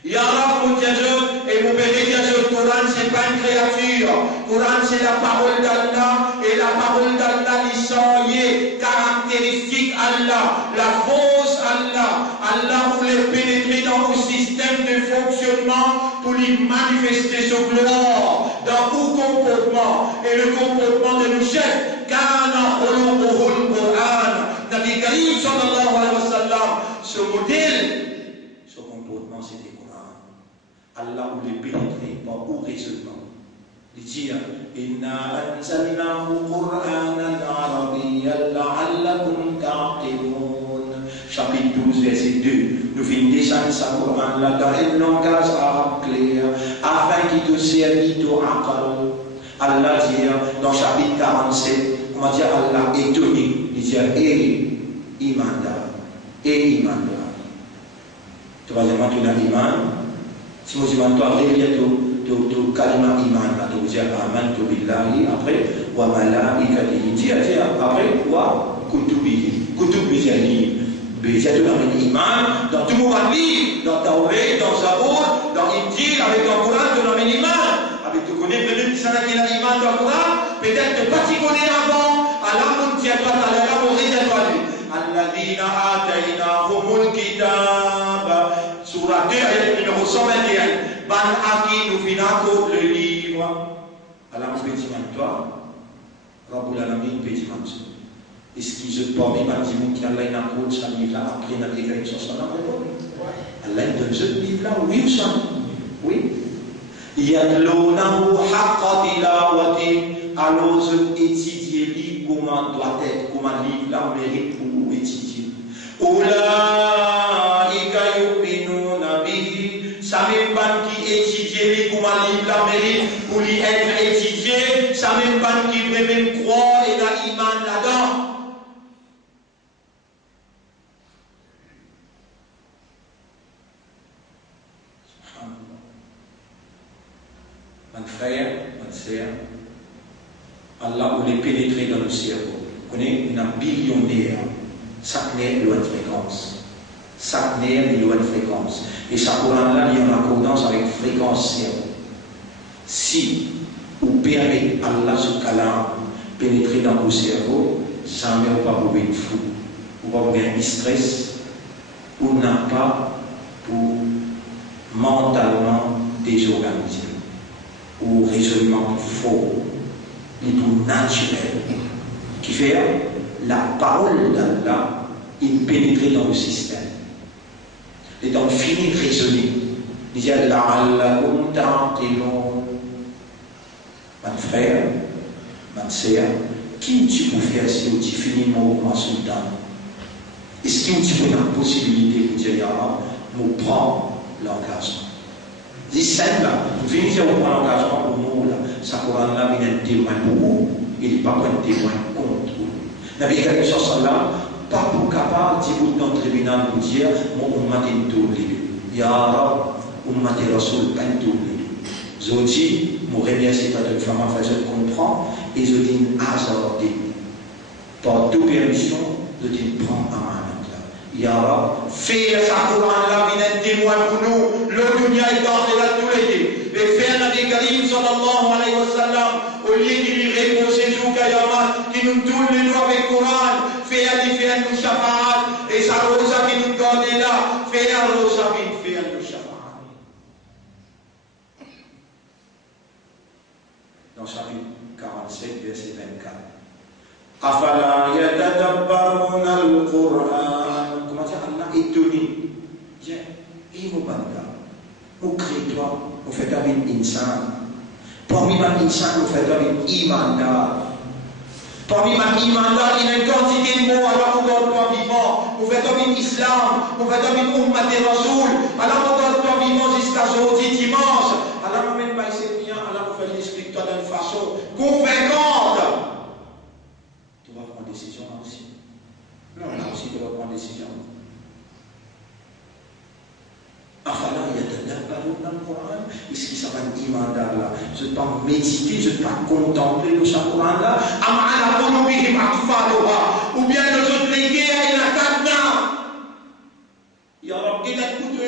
Ya Rab, mon Dieu, et mon bébé Dieu, le Coran c'est pas une créature. Le Coran c'est la parole d'Allah, et la parole d'Allah, l'histoire caractéristique Allah, la fausse Allah. Allah voulait pénétrer dans vos systèmes de fonctionnement pour lui manifester son gloire dans vos comportements et le comportement de nos chefs. Kana khuluquhul Qur'an. Nabi Karim sallallahu alayhi wa sallam, ce modèle, ce comportement c'était Coran. Allah voulait pénétrer par vos raisonnements. Il dit Inna anzalnahu Qur'anan arabiyyan la'allakum ta'qilun. Chapitre 12, verset 2. Nous finissons descendre ce Coran-là dans un langage arabe clair, afin qu'il te serve au aqal. Allah dit dans chapitre 47, on va dire Allah étonné. Il dit Imanda. Imanda. Troisièmement, tu as Iman. Si vous dites, tu as réveillé to kalima iman là to dire amantu billahi après wa malaikatihi dia après wa kutubihi kutubihi déjà tu as iman dans tout le livre dans Tawrat dans Zabour dans Injil avec le Coran tu as iman avec tu connais peut-être ça qui a iman dans le Coran peut-être pas tu connais avant Allah mon Dieu toi Allah mon réservoir alladhina atainahumul kitab surah 2 ayat numéro 121 Ban aki nous finako le livre. Allah petit toi, Rabbul Alamin petit man. Est-ce qu'il se permet ban dimon qui Allah n'a pas ça livre là après n'a écrit sur ça Allah donne ce livre là oui ou ça oui. Yadlunahu haqqa tilawati alors étudier livre comment doit être comment livre là mérite pour étudier. Ulaika yu'minuna bihi ça même ban qui étudie comment livre la mérite pour lui être étudié, ça même ban qui veut même croire et la iman là-dedans. Mon frère, mon sœur, Allah voulait pénétrer dans le cerveau. Vous connaissez, un billionnaire, chaque nerf loin de fréquence. Chaque nerf il a une fréquence. Et ce Coran-là, il y a une accordance avec fréquence cerveau. Si vous permettez Allah ce kalam pénétrer dans vos cerveaux, jamais vous ne pouvez pas vous être fou. Vous ne pouvez pas avoir stress. Vous n'avez pas pour mentalement désorganisé. Ou raisonnement faux, et tout naturel, qui fait la parole d'Allah, il pénétrer dans le système. Et donc, finir raisonner. Il dit La'allakum ta'qilun. Mon frère, ma sœur, qui tu peux faire si tu finis mon sultan? Est-ce que tu peux la possibilité de dire je prends l'engagement? C'est simple, vous finissez par prendre l'engagement au mot là, ça Coran là, il est un témoin pour vous, il n'est pas un témoin contre vous. Nabi Karim sallallahu pas pour capable de dire dans le tribunal pour dire mon ummat est doublé. Ya Rab, ummat est Rasoul, pas doublé. Je dis, mon remercie pas de femme, enfin je comprends, et je dis hasardé. Par toute permission, je dis prends un là. Ya Rab, fais sa Coran là, il est un témoin pour nous, le dunya est gardé là tous les deux. Et faire Nabi Karim sallallahu alayhi wa sallam, au lieu de lui répondre ces jours qui nous tourne les doigts avec le Coran, faire nous shafaat, et sa rosa qui nous garde là, faire rosa qui fait nous shafaat. Dans chapitre 47, verset 24. أفلا يتدبرون Et mon banda, mon crée-toi, on fait avec insan. Parmi ma insan, on fait avec imanda. Parmi ma imanda, il y a une quantité de mots, alors on garde-toi vivant. On fait avec l'islam, on fait avec Ummat et Rasoul. Alors on garde-toi vivant jusqu'à aujourd'hui, dimanche. Alors on ne met pas ici bien, alors on fait l'explique-toi d'une façon convaincante. Tu vas prendre décision là aussi. Non, là aussi tu vas prendre décision. Afala yatadabbarun al-Qur'an. Est-ce que ça va dire là? Je ne vais pas méditer, je ne vais pas contempler le Coran là. Am'ala qulubihim aqfaluha. Ou bien les autres légués à la kadna. Ya Rab, kita écoute.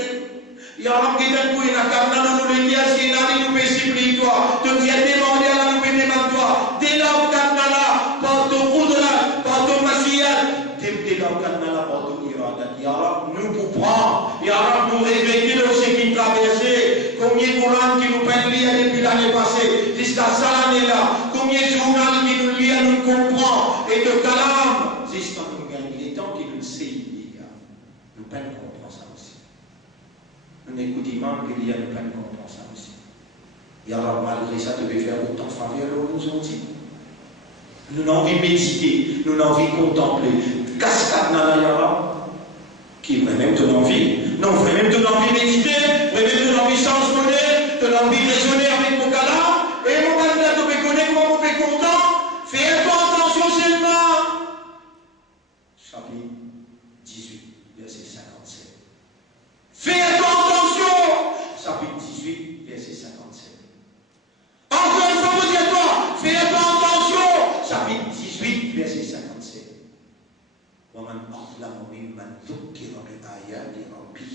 Ya Rab, kita écoute la kadna nous légués à ce là nous supplie toi. Tu viens demander à la nous demander toi. Dès là kadna là, par ton qudra, par ton masiyat. Dès là kadna là, par ton iradat. Ya Rab, nous pour prendre. Ya Rab, nous réveiller ce qui traversait. Combien de Coran qui nous peine lire depuis l'année passée jusqu'à cette année-là. Combien de journal qui nous lit, nous comprend. Et de calame. Jusqu'à nous gagne. Il est temps qu'il nous sait, les gars. Nous peine comprendre ça aussi. Nous écoutons qu'il y a nous peine comprendre ça aussi. Ya Rab, malgré ça, tu veux faire autant de faveur aujourd'hui. Nous n'avons envie de méditer. Nous n'avons envie de contempler. Cascade dans la Ya Rab. Qui vraiment te l'envie. Non, vraiment te l'envie méditer, vraiment te l'envie chanter, te l'envie raisonner avec mon calme, et mon calme te peut connaître comment on peut content, fais attention seulement. Chapitre 18, verset 57. Fais attention. Chapitre 18, verset 57. Encore une fois, vous dites toi, fais attention. Chapitre 18, verset 57. ومن أظلم ممن ذكر بآيات ربه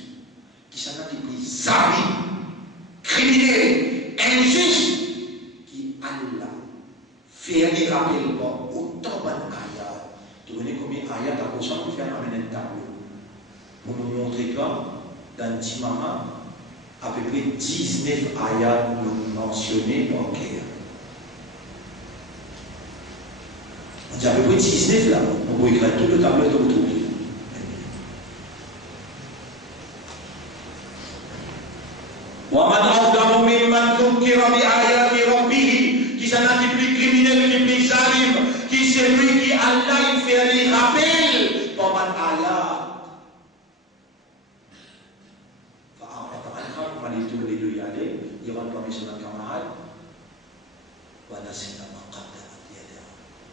qui s'en a qui pris Zari, criminel, injuste, qui Allah fait des rappels autant de ayat. Tu connais combien d'ayat à cause de faire amener un tableau pour nous montrer que dans Timama, à peu près 19 ayats nous mentionnés par Kéa. On dit à peu près 19 là, on peut écrire tout le tableau de l'autre. وَمَنْ أَظْلَمُ مِمَّنْ ذُكِّرَ بِآيَاتِ رَبِّهِ qui s'en a qui plus criminel, qui plus zalim, qui c'est lui qui Allah il fait les rappels par man ayat. On va les deux y aller, ils vont parmi son camarade. Voilà, c'est la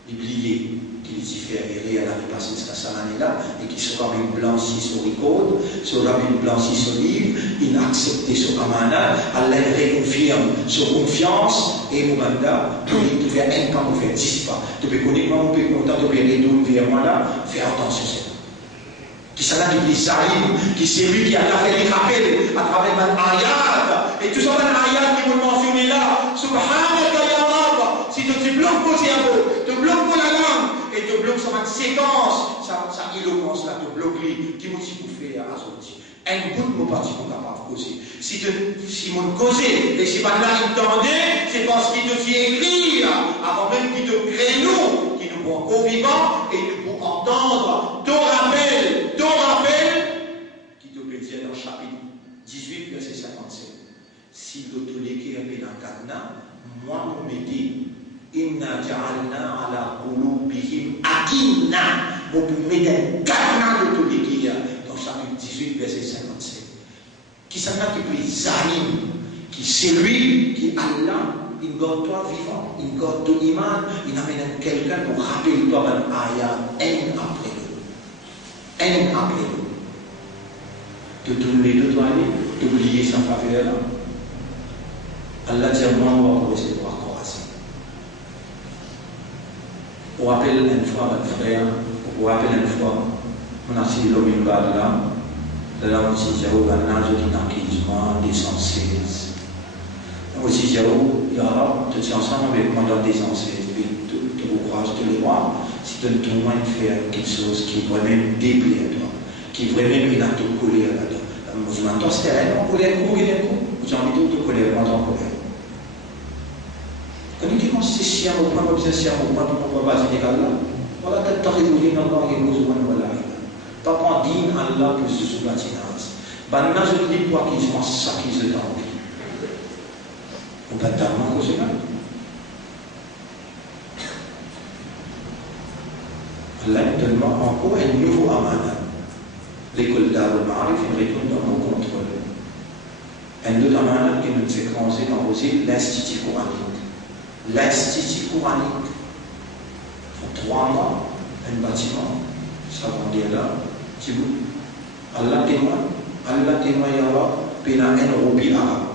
l'oublier qu'il s'y fait avérer à la vie passée jusqu'à cette année-là et qui sera bien blanchi sur les côtes, sera bien blanchi sur le livre, il a accepté ce camarade, Allah réconfirme sa confiance et mon mandat, tu fais un pas, tu fais 10 pas. Tu peux connaître comment on peut content, tu peux retourner vers moi là, fais attention c'est ça. Qui s'en a qui salim, qui c'est lui qui a fait les rappels à travers un ayat, et tout ça dans l'ayat qui vous mentionnez là, subhanaka ya Rab, si tu te bloques mon cerveau, tu bloques la langue, et tu bloques sa séquence, sa éloquence là, tu bloques lui, qui m'a dit pour faire à sortir. Un bout de mon parti pour capable de causer. Si mon causé, et si pas là il t'entendait, c'est parce qu'il te fait écrire, avant même qu'il te crée nous, qui nous voit co-vivant, et nous pour entendre ton rappel, qui te peut dire dans le chapitre 18, verset 57. Si l'autorité est dans le cadenas, moi, nous mettons Inna ja'alna ala qulubihim akinna. Vous pouvez mettre un cadenas d'autorité dans le chapitre 18, verset 57. Qui s'en a qui peut zalim, qui c'est lui qui Allah, il garde toi vivant, il garde ton iman, il amène quelqu'un pour rappeler toi un ayat, un après l'autre. Un après l'autre. De tourner de toi, d'oublier sa faveur là. Allah dit moi, on va recevoir encore assez. On rappelle une fois votre frère, on rappelle une fois, on a signé l'homme là, de là on s'est dit, on a un âge d'inacquisement, 216. On s'est dit, il y aura, tu es ensemble avec moi dans 216, tu vous croises tous les mois, si tu te trouves de faire quelque chose qui pourrait même déplaire à toi. Qui vraiment une acte de colère là-dedans. Je m'entends, c'est elle, on colère, vous avez envie de colère, moi en colère. Quand il dit, c'est chien, on prend comme c'est chien, on prend pour pas passer là. Voilà, tu as résolu dans le besoin, voilà. Pas prendre digne Allah pour se soubattre. Maintenant, je dis quoi qu'ils font ça qu'ils ont envie. On va tellement causer là. Là, tellement encore un nouveau amana. L'école d'Arul Ma'arif, il retourne dans mon contrôle. Un autre amana qui nous fait commencer dans aussi l'Institut coranique. L'Institut coranique. Il faut 3 mois, un bâtiment, ça va dire là, petit bout. Allah témoin, yara, pena un roubi arabe.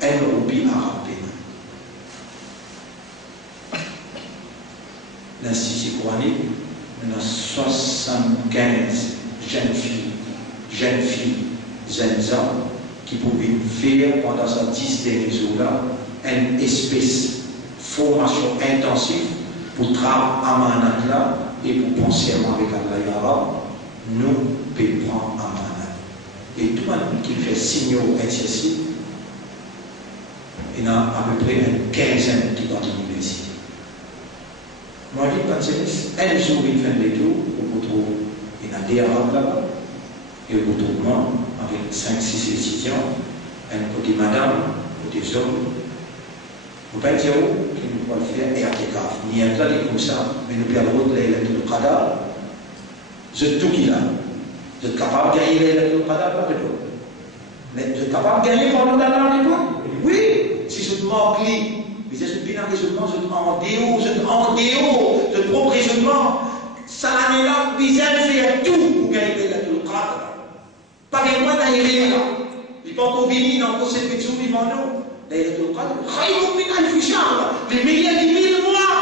Un roubi arabe, pena. L'Institut coranique, on a 75 jeunes filles, jeunes hommes, qui pouvaient faire pendant ces 10 derniers jours-là une espèce de formation intensive pour travailler à Manat et pour penser avec Allah Yara, nous pouvons à Manat. Et tout le monde qui fait signaux excessifs, il y a à peu près une quinzaine qui dans l'université. Moi, je dis, un jour, il fait des tours, on retrouve, il y a des Arabes là-bas, et on retrouve moi, avec 5-6 étudiants, un côté madame, côté hommes. On ne peut pas dire qu'il ne peut pas le faire, et à Kekaf, ni un plat comme ça, mais nous perdons les lettres de Qadar. Je suis tout qu'il a. Vous êtes capable de gagner les lettres de Qadar par l'époque. Mais vous êtes capable de gagner pendant la l'époque? Oui, si je demande lui. Mais je suis bien en raisonnement, je suis en déo, je suis propre raisonnement. Ça l'année là, besoin de faire tout pour gagner les lettres de Qadar. Pas de moi dans les là. Il peut encore venir dans le conseil de Tsoumi vivant nous. Les lettres de Qadar, les meilleurs des 1000 mois.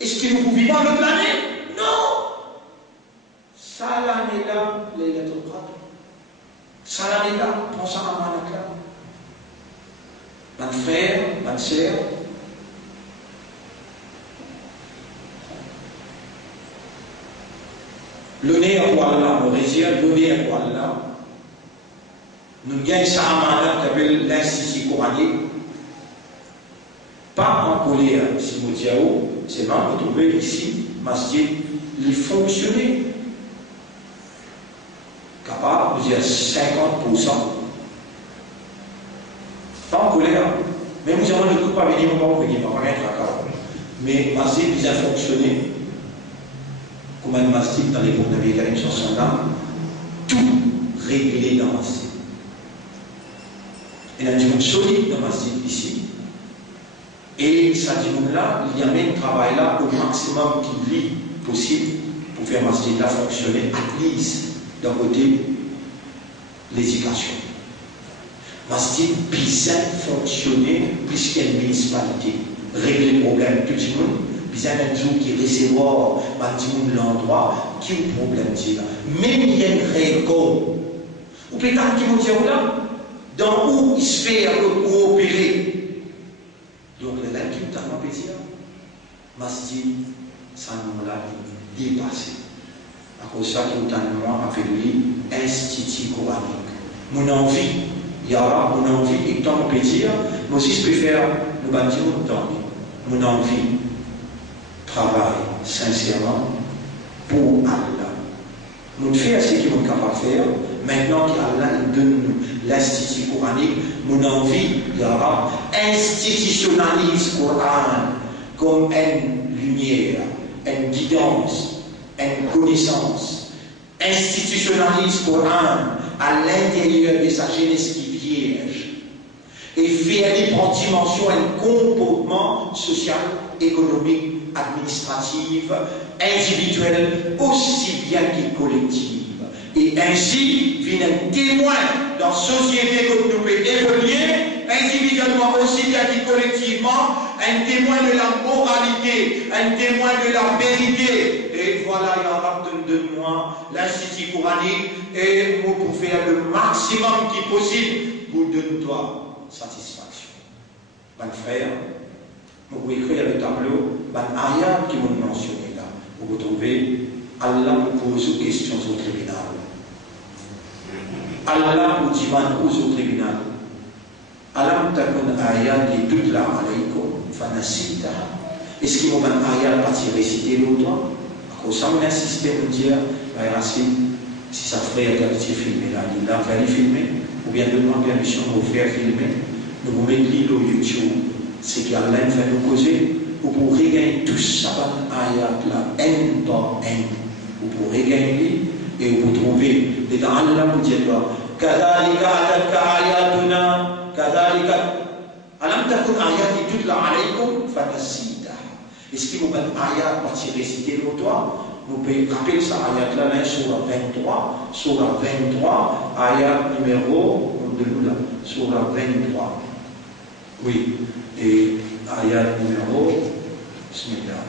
Est-ce que nous vivons le planète? Non. Ça l'année là, les lettres de Qadar. Ça l'année là, prends ça à Manat là. Mon frère, ma soeur, l'honneur pour Allah, mon résident, l'honneur pour Allah, nous gagnons ça à Manat qui s'appelle l'Institut coranique. Pas en colère, si vous dites, c'est même retrouvé ici, masjid, il fonctionnait. Capable de dire 50%. Pas en colère, mais nous avons le coup pas venir, on va venir, on va rien faire. Mais masjid, il a fonctionné. Comme un masjid dans l'époque de Nabi Karim Sallallahu, tout réglé dans le masjid. Il y a un monde solide dans le masjid ici. Et ça dit là, il y a même travail là au maximum qu'il lit possible pour faire masjid là fonctionner à l'église d'un côté l'éducation. Masjid bien fonctionner plus qu'une municipalité, régler le problème tout le monde, bien un jour qui recevoir l'endroit qui a un problème là. Même il y a une règle ou peut-être qui vont dire là, dans où il se fait coopérer. Donc les gens qui ont tellement pétir, masjid, ça nous l'a dépassé. À cause de ça, qui ont tellement appelé Institut coranique. Mon envie, il y aura mon envie et tant pétir, mais aussi je préfère le bâtir mon envie, travail sincèrement pour Allah. Nous faisons ce qu'ils sont capables de faire. Maintenant qu'Allah donne l'Institut coranique, mon envie, il y aura institutionnalise le Coran comme une lumière, une guidance, une connaissance. Institutionnalise le Coran à l'intérieur de sa jeunesse qui vierge et faire en dimension un comportement social, économique, administratif, individuel, aussi bien que collectif. Et ainsi, vient un témoin dans la société que nous pouvons évoluer, individuellement aussi bien que collectivement, un témoin de la moralité, un témoin de la vérité. Et voilà, il y aura de moi l'Institut coranique et vous pouvez faire le maximum qui est possible pour donner-toi satisfaction. Mon frère, vous pouvez écrire le tableau, mon ayat qui vous mentionnez là, vous retrouvez Allah vous pose aux questions au tribunal. Allah vous demande aux tribunal. Alam takun ayat di tutla alaykum fanasita. Est-ce qu'il y a un ayat parti réciter l'autre? À cause ça, on insiste pour dire Si ça ferait un petit filmé là, il a fallu filmer, ou bien demander permission de vous faire filmer, nous vous mettons sur YouTube, c'est qu'Allah fait nous causer, vous pourrez gagner tout ça, ayat là, N par N, vous pourrez gagner et vous trouvez, et dans Allah vous dit quoi, Kadhalika atatka ayatuna, Kadhalika, alam takun ayati tutla alaykum, fanasita. Est-ce qu'il vous met ayat pour réciter le toi? Vous pouvez rappeler ça, ayat là, surah 23, ayat numéro, surah 23. Oui, et ayat numéro, bismillah,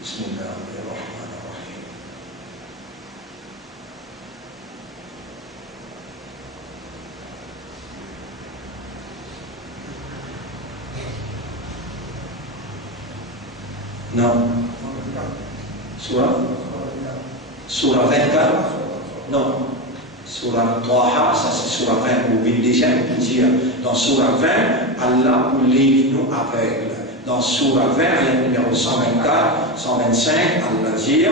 bismillahirrahmanirrahim. Non. Surah 24. Non. Surah Taha, ça c'est surah 20 ou 21. Dans surah 20, Allah nous livre nous aveugles. Dans surah 20, ayat numéro 124, 125, Allah dit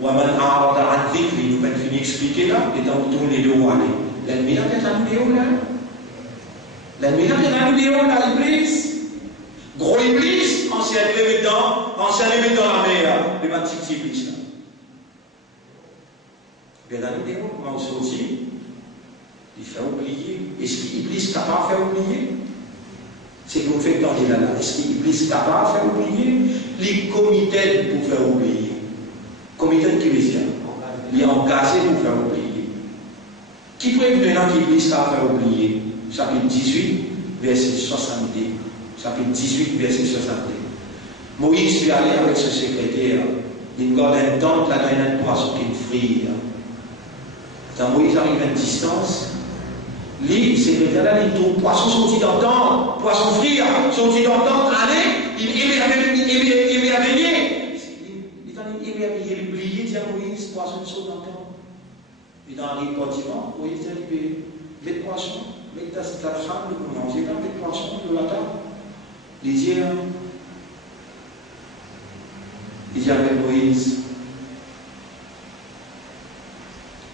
وَمَنْ أَعْرَضَ عَنْ ذِكْرِي, nous venons finir expliquer là, et dans tous les deux aller. L'ennemi là, qu'est-ce que nous là? L'ennemi là, qu'est-ce que nous là, Iblis? Gros Iblis, ancien élément dans la mer, le petit Iblis là. Bien dans la vidéo, comment on sortit, il fait oublier. Est-ce qu'Iblis est capable de faire oublier? C'est que vous faites dans les là. Est-ce qu'Iblis est capable de faire oublier? Les comités pour faire oublier. Comité qui veut dire, il est engagé pour faire oublier. Qui peut maintenant qu'Iblis va faire oublier? Chapitre 18, verset 70. Chapitre 18, verset 70. Moïse peut aller avec ce secrétaire. Il garde un temple, là, il y a un poisson qui frit. Quand Moïse arrive à une distance, lui, secrétaire là, il trouve poisson sorti dans le temple, poisson frit, sorti dans le temple, allez, il est émerveillé. Il est émerveillé, il oublié, dit à Moïse, poisson sort dans le temple. Il arrive au divan, Moïse dit, mets poisson, mets ta femme, vous mangez pas, mets poisson de la table. Il dit avec Moïse,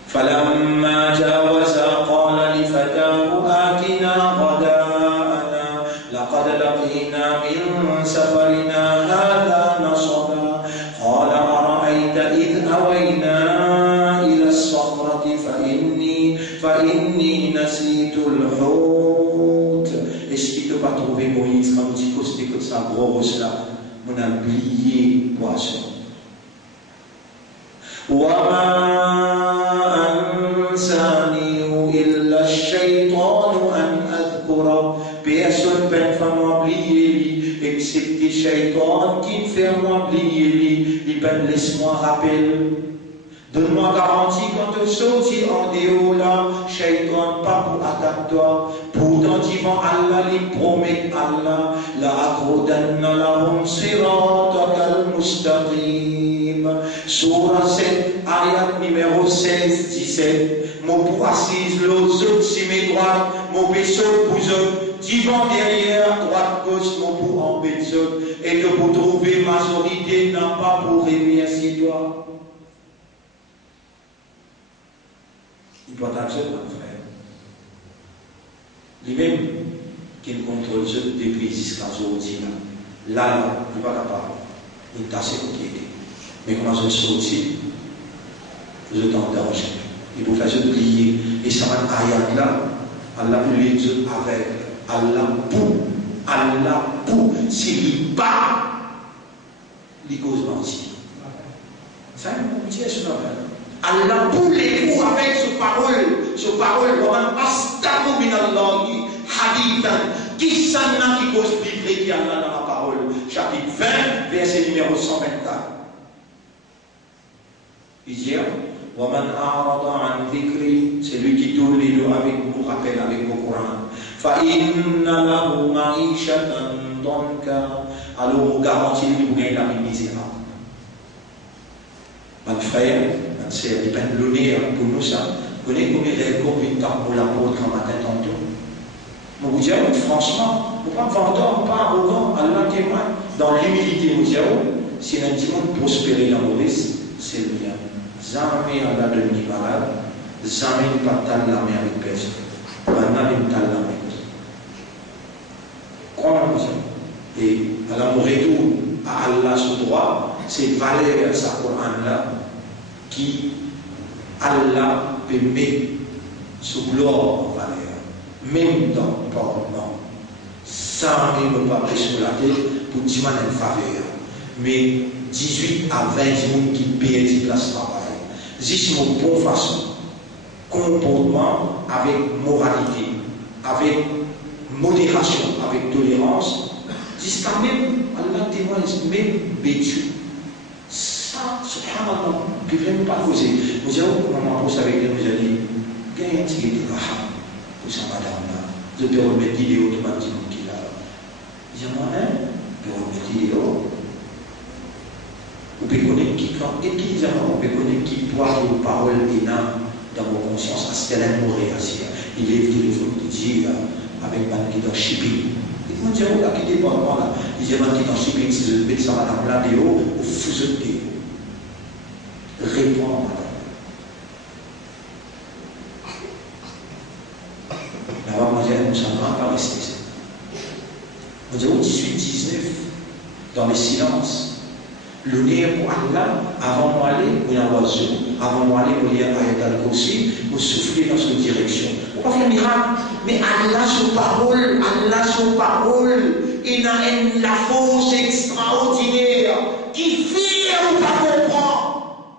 فلما جاوزا قال لفتاه آتنا غداءنا لقد لقينا من سفرنا هذا نصبا قال أرأيت إذ أوينا إلى الصخرة فإني نسيت الحوت. Est-ce qu'il ne peut pas trouver Moïse quand il dit que ça grosse là, on a oublié poisson. Personne ne peut m'oublier, excepté Shaitan qui me fait m'oublier. Il peut laisse-moi rappeler. Donne-moi garantie quand tu sortis en dehors là, Shaitan pas pour attaquer toi. Pourtant, devant Allah, il promet Allah, la akhudanna lahum siratakal mustaqim. Surah 7, ayat numéro 16, 17. Mon pour assise, l'autre, si mes droites, mon vaisseau pour eux, devant derrière, droite, gauche, mon pour en vaisseau, et que pour trouver majorité, n'a pas pour remercier toi. Il doit être mon frère. Lui-même, qui contrôle ce depuis jusqu'à aujourd'hui, là, il n'est pas capable. Il est assez compliqué. Mais comment je sortis, je t'en danger. Il faut faire ce plier. Et ça va ayat là, Allah pour les yeux avec, Allah pour, s'il pas, il cause mentir. Ça, il dit, ce qu'on appelle. Allah pour les coups avec ce parole, qui s'en a qui cause plus vrai qui Allah dans la parole. Chapitre 20, verset numéro 124. Il dit, وَمَنْ أَعْرَضَ عَنْ ذِكْرِي, c'est lui qui tourne les deux avec vous, rappelle avec vos Coran. فَإِنَّ لَهُ مَعِيشَةً ضَنْكًا, alors vous garantit que vous gagnez la vie misérable. Mon frère, mon sœur, il peut nous donner pour nous ça. Vous connaissez combien de convictants pour l'apôtre en matin tantôt? Je vous dis, franchement, vous ne pouvez pas vendre, pas arrogant, Allah témoigne. Dans l'humilité, vous dites, si un petit monde prospérer la mauvaise, c'est le mien. jamais à la demi-malade, jamais ne pas tal la mer avec personne. Maintenant, il tal la mer. Croyons ça. Et à la retour à Allah sous droit, c'est valeur sa Coran-là qui Allah peut mettre sous gloire en valeur, même dans le parlement, sans même pas presser la tête pour dire une faveur. Mais 18 à 20 personnes qui payent des places de travail. Juste une bonne façon, comportement avec moralité, avec modération, avec tolérance, jusqu'à même, Allah témoigne, même bêtu. Ça, subhanallah, je ne peux même pas poser. Nous avons, comment on pose avec elle, nous avons dit, gagne un petit peu de raham pour sa madame-là. Je peux remettre l'idée automatiquement qu'il a. Il y a moi, je peux remettre l'idée. Vous pouvez connaître qui, et qui dit, on peut connaître qui boit une parole énorme dans vos consciences, à ce qu'elle a une mauvaise. Il est venu de dire, avec un qui est dans shipping. Et vous dites, là, qui dépend pas là. Il dit, un qui est dans shipping, si je mets ça madame là, de haut, ou vous êtes de haut. Réponds, madame. Là-bas, moi, je ne sais pas rester ça. Vous dites, 18, 19, dans le silence. Le nez pour Allah, avant moi aller, vous y oiseau, avant moi aller, vous y ayat al-Kursi, vous soufflez dans cette direction. Vous ne pouvez pas faire miracle, mais Allah, son parole, il a la force extraordinaire qui fait ou pas comprendre.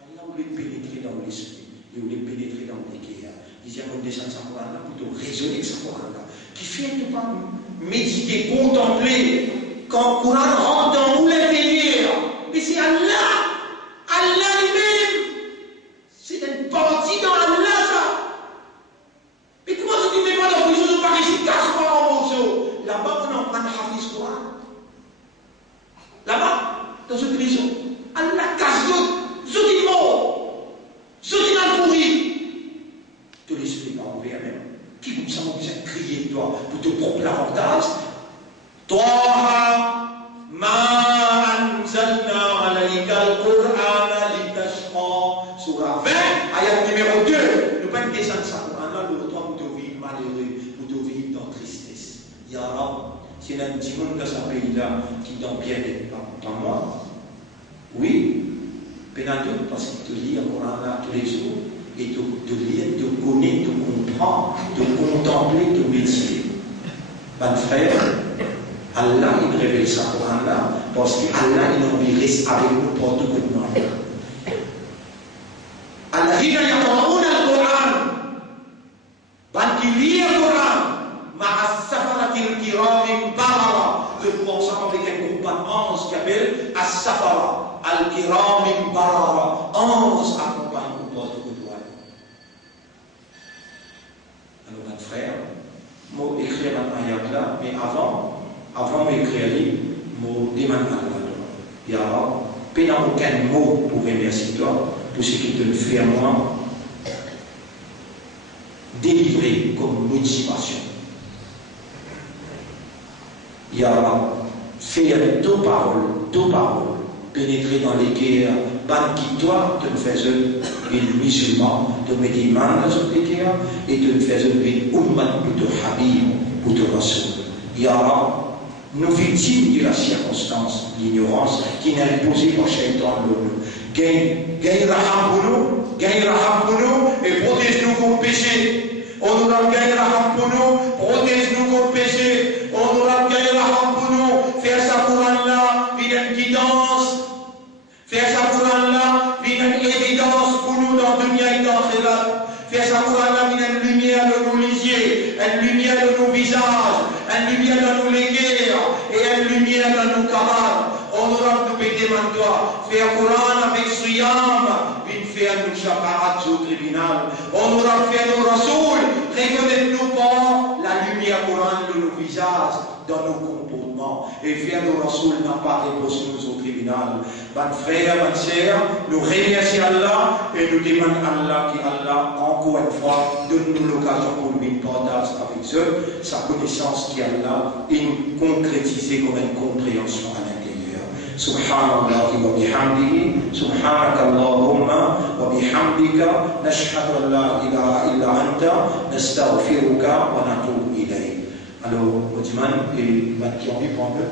Allah voulait pénétrer dans l'esprit, il voulait pénétrer dans le cœur. Il disait, on descend sa Coran-là, plutôt raisonner avec sa Coran-là, qui fait ne pas méditer, contempler. Quand le Coran rentre dans vous l'intérieur, mais c'est Allah, Allah lui-même, c'est une partie dans Allah ça. Mais comment ça ne fait pas dans prison de Paris, c'est casse-moi en morceaux. Là-bas, on en prend un Hafiz Coran. Là-bas, dans une prison, Allah casse d'autres, zouti mort, zouti mal pourri. Te l'esprit pas ouvert même. Qui comme ça, on vient crier toi pour te prendre l'avantage. طه ما أنزلنا عليك القرآن لتشقى Surah 20, ayat numéro 2. Ne pas descendre ça pour Allah, le temps de vivre malheureux, ou de vivre dans tristesse. Ya Rab, s'il y a un petit monde dans ce pays-là qui donne bien d'être pas moi, oui, pénal parce qu'il te lit le Coran là tous les jours, et de lire, de connaître, de comprendre, de contempler, de méditer. Mon frère, Allah il révèle ça pour Allah parce qu'Allah il a envie de rester avec nous pour tout le monde. الذين يقرؤون القرآن بل qui lit le Coran مع السفرة الكرام بررة que nous ensemble avec un groupe d'anges qui appelle السفرة الكرام بررة anges accompagnent nous pour tout le monde. Alors mon frère, moi écrire un ayat là, mais avant d'écrire, je demande à Allah. Ya Rab, il n'y a aucun mot pour remercier toi pour ce qu'il te fait à moi délivrer comme motivation. Ya Rab, faire deux paroles, pénétrer dans les guerres, ban qui toi te faisais une musulman, te mettre des mains dans les guerres et te faisais une ummat pour te habib, pour te rasoul. Ya Rab, nos victimes de la circonstance, l'ignorance qui n'est imposée par Shaitan l'homme. Gagne raham pour nous et protège-nous contre le péché. On nous a gagné raham pour nous, protège-nous contre le péché. On nous a gagné raham pour nous, faire sa Coran là, une guidance. Faire sa Coran là, une évidence pour nous dans le dunya et dans l'akhirat. Faire sa Coran là, une lumière de nos lisiers, une lumière de nos visages, une lumière de nos léguères et une lumière de nos camarades. On aura nous péter toi, faire Coran avec Suyam, une faire nous shafaat au tribunal. On aura fait nos rasouls, reconnaître-nous pas la lumière Coran de nos visages, dans nos comportements, et faire nos rasouls n'a pas répondu nous au tribunal. Bonne frère, bonne sœur, nous remercions Allah et nous demandons à Allah qui Allah, encore une fois, donne-nous l'occasion pour nous partager avec eux sa connaissance qui Allah, et nous concrétiser comme une compréhension à l'intérieur. Subhanallah wa bihamdihi, subhanakallahumma wa bihamdika, nashhadu an la ilaha illa anta, nastaghfiruka wa natubu ilayk. Alors, Othman et qui ont envie de prendre le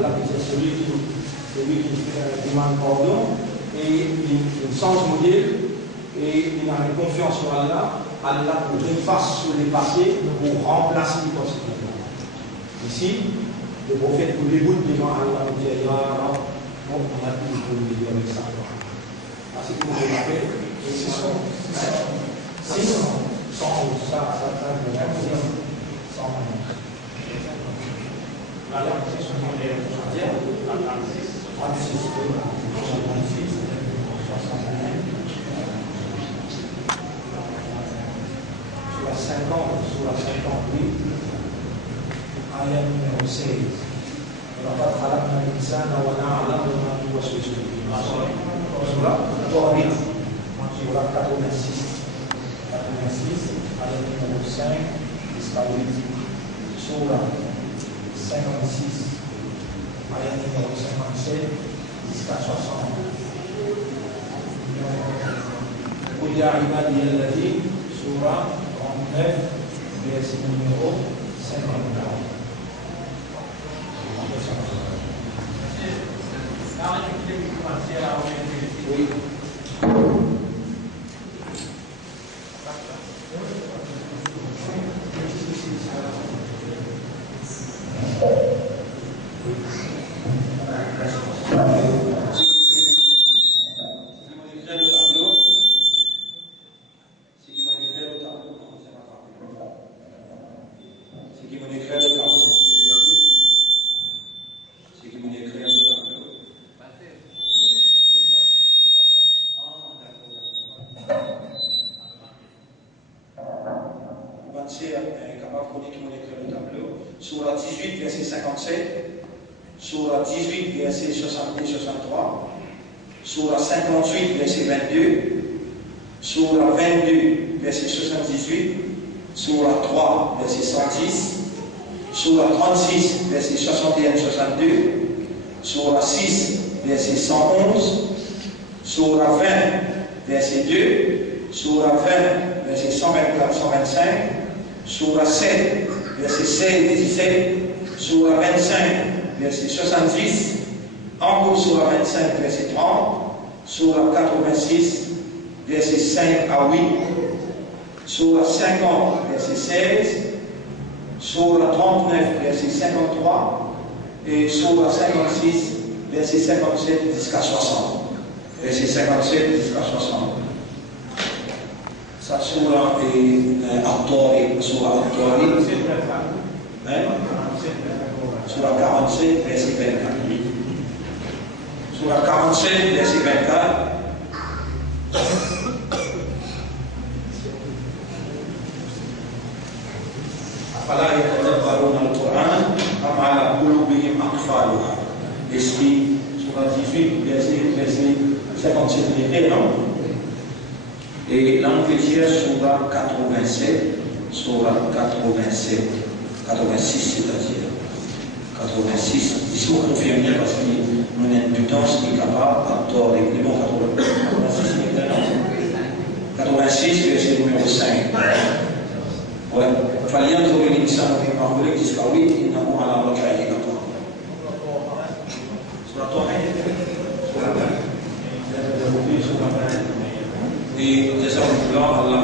Allah c'est celui qui demande pardon et il change modèle et il a une confiance sur Allah. Allah pour effacer sur les passés pour remplacer les passés. Ici, le prophète pour les bouts de gens, Allah nous dit on a tout pour lui dire avec ça. Parce que vous avez fait, et c'est ça, Alors, c'est ce qu'on est en train de dire, sur la 58, ayat numéro 16. وَلَقَدْ خَلَقْنَا الْإِنسَانَ وَنَعْلَمُ مَا تُوَسْوِسُ بِهِ نَفْسُهُ. Sur la 86, ayat numéro 5 jusqu'à 8. Sur la 56, ayat numéro 57 jusqu'à 60. قل يا عبادي الذين سورة 39 verset numéro 54. Oui. Surah 18, verset 57, Surah 18, verset 62-63, Surah 58, verset 22, Surah 22, verset 78, Surah 3, verset 110, Surah 36, verset 61-62, Surah 6, verset 111, Surah 20, verset 2, Surah 20, verset 124-125, Surah 7, verset 16-17, Surah 25, verset 70, encore Surah 25, verset 30, Surah 86, verset 5 à 8, Surah 50, verset 16, Surah 39, verset 53, et Surah 56, verset 57 jusqu'à 60. Verset 57 jusqu'à 60. Ça, Surah At-Tariq, Surah At-Tariq. Surah 47, verset 24. Surah 47, verset 24. Afala yatadabbaruna al-Quran am ala qulubihim aqfaluha. L'esprit, surah 18, verset 57, non? Et l'Angleterre, surah 87, surah 87, 86, c'est-à-dire 86. Ici, on confirme bien parce que mon impudence n'est capable, à tort, et bon, 86, verset numéro 5. Ouais. فلينظر الإنسان مما خلق تسكوي إنه على رجعه لقادر. سورة طه. Et جزاهم الله الله.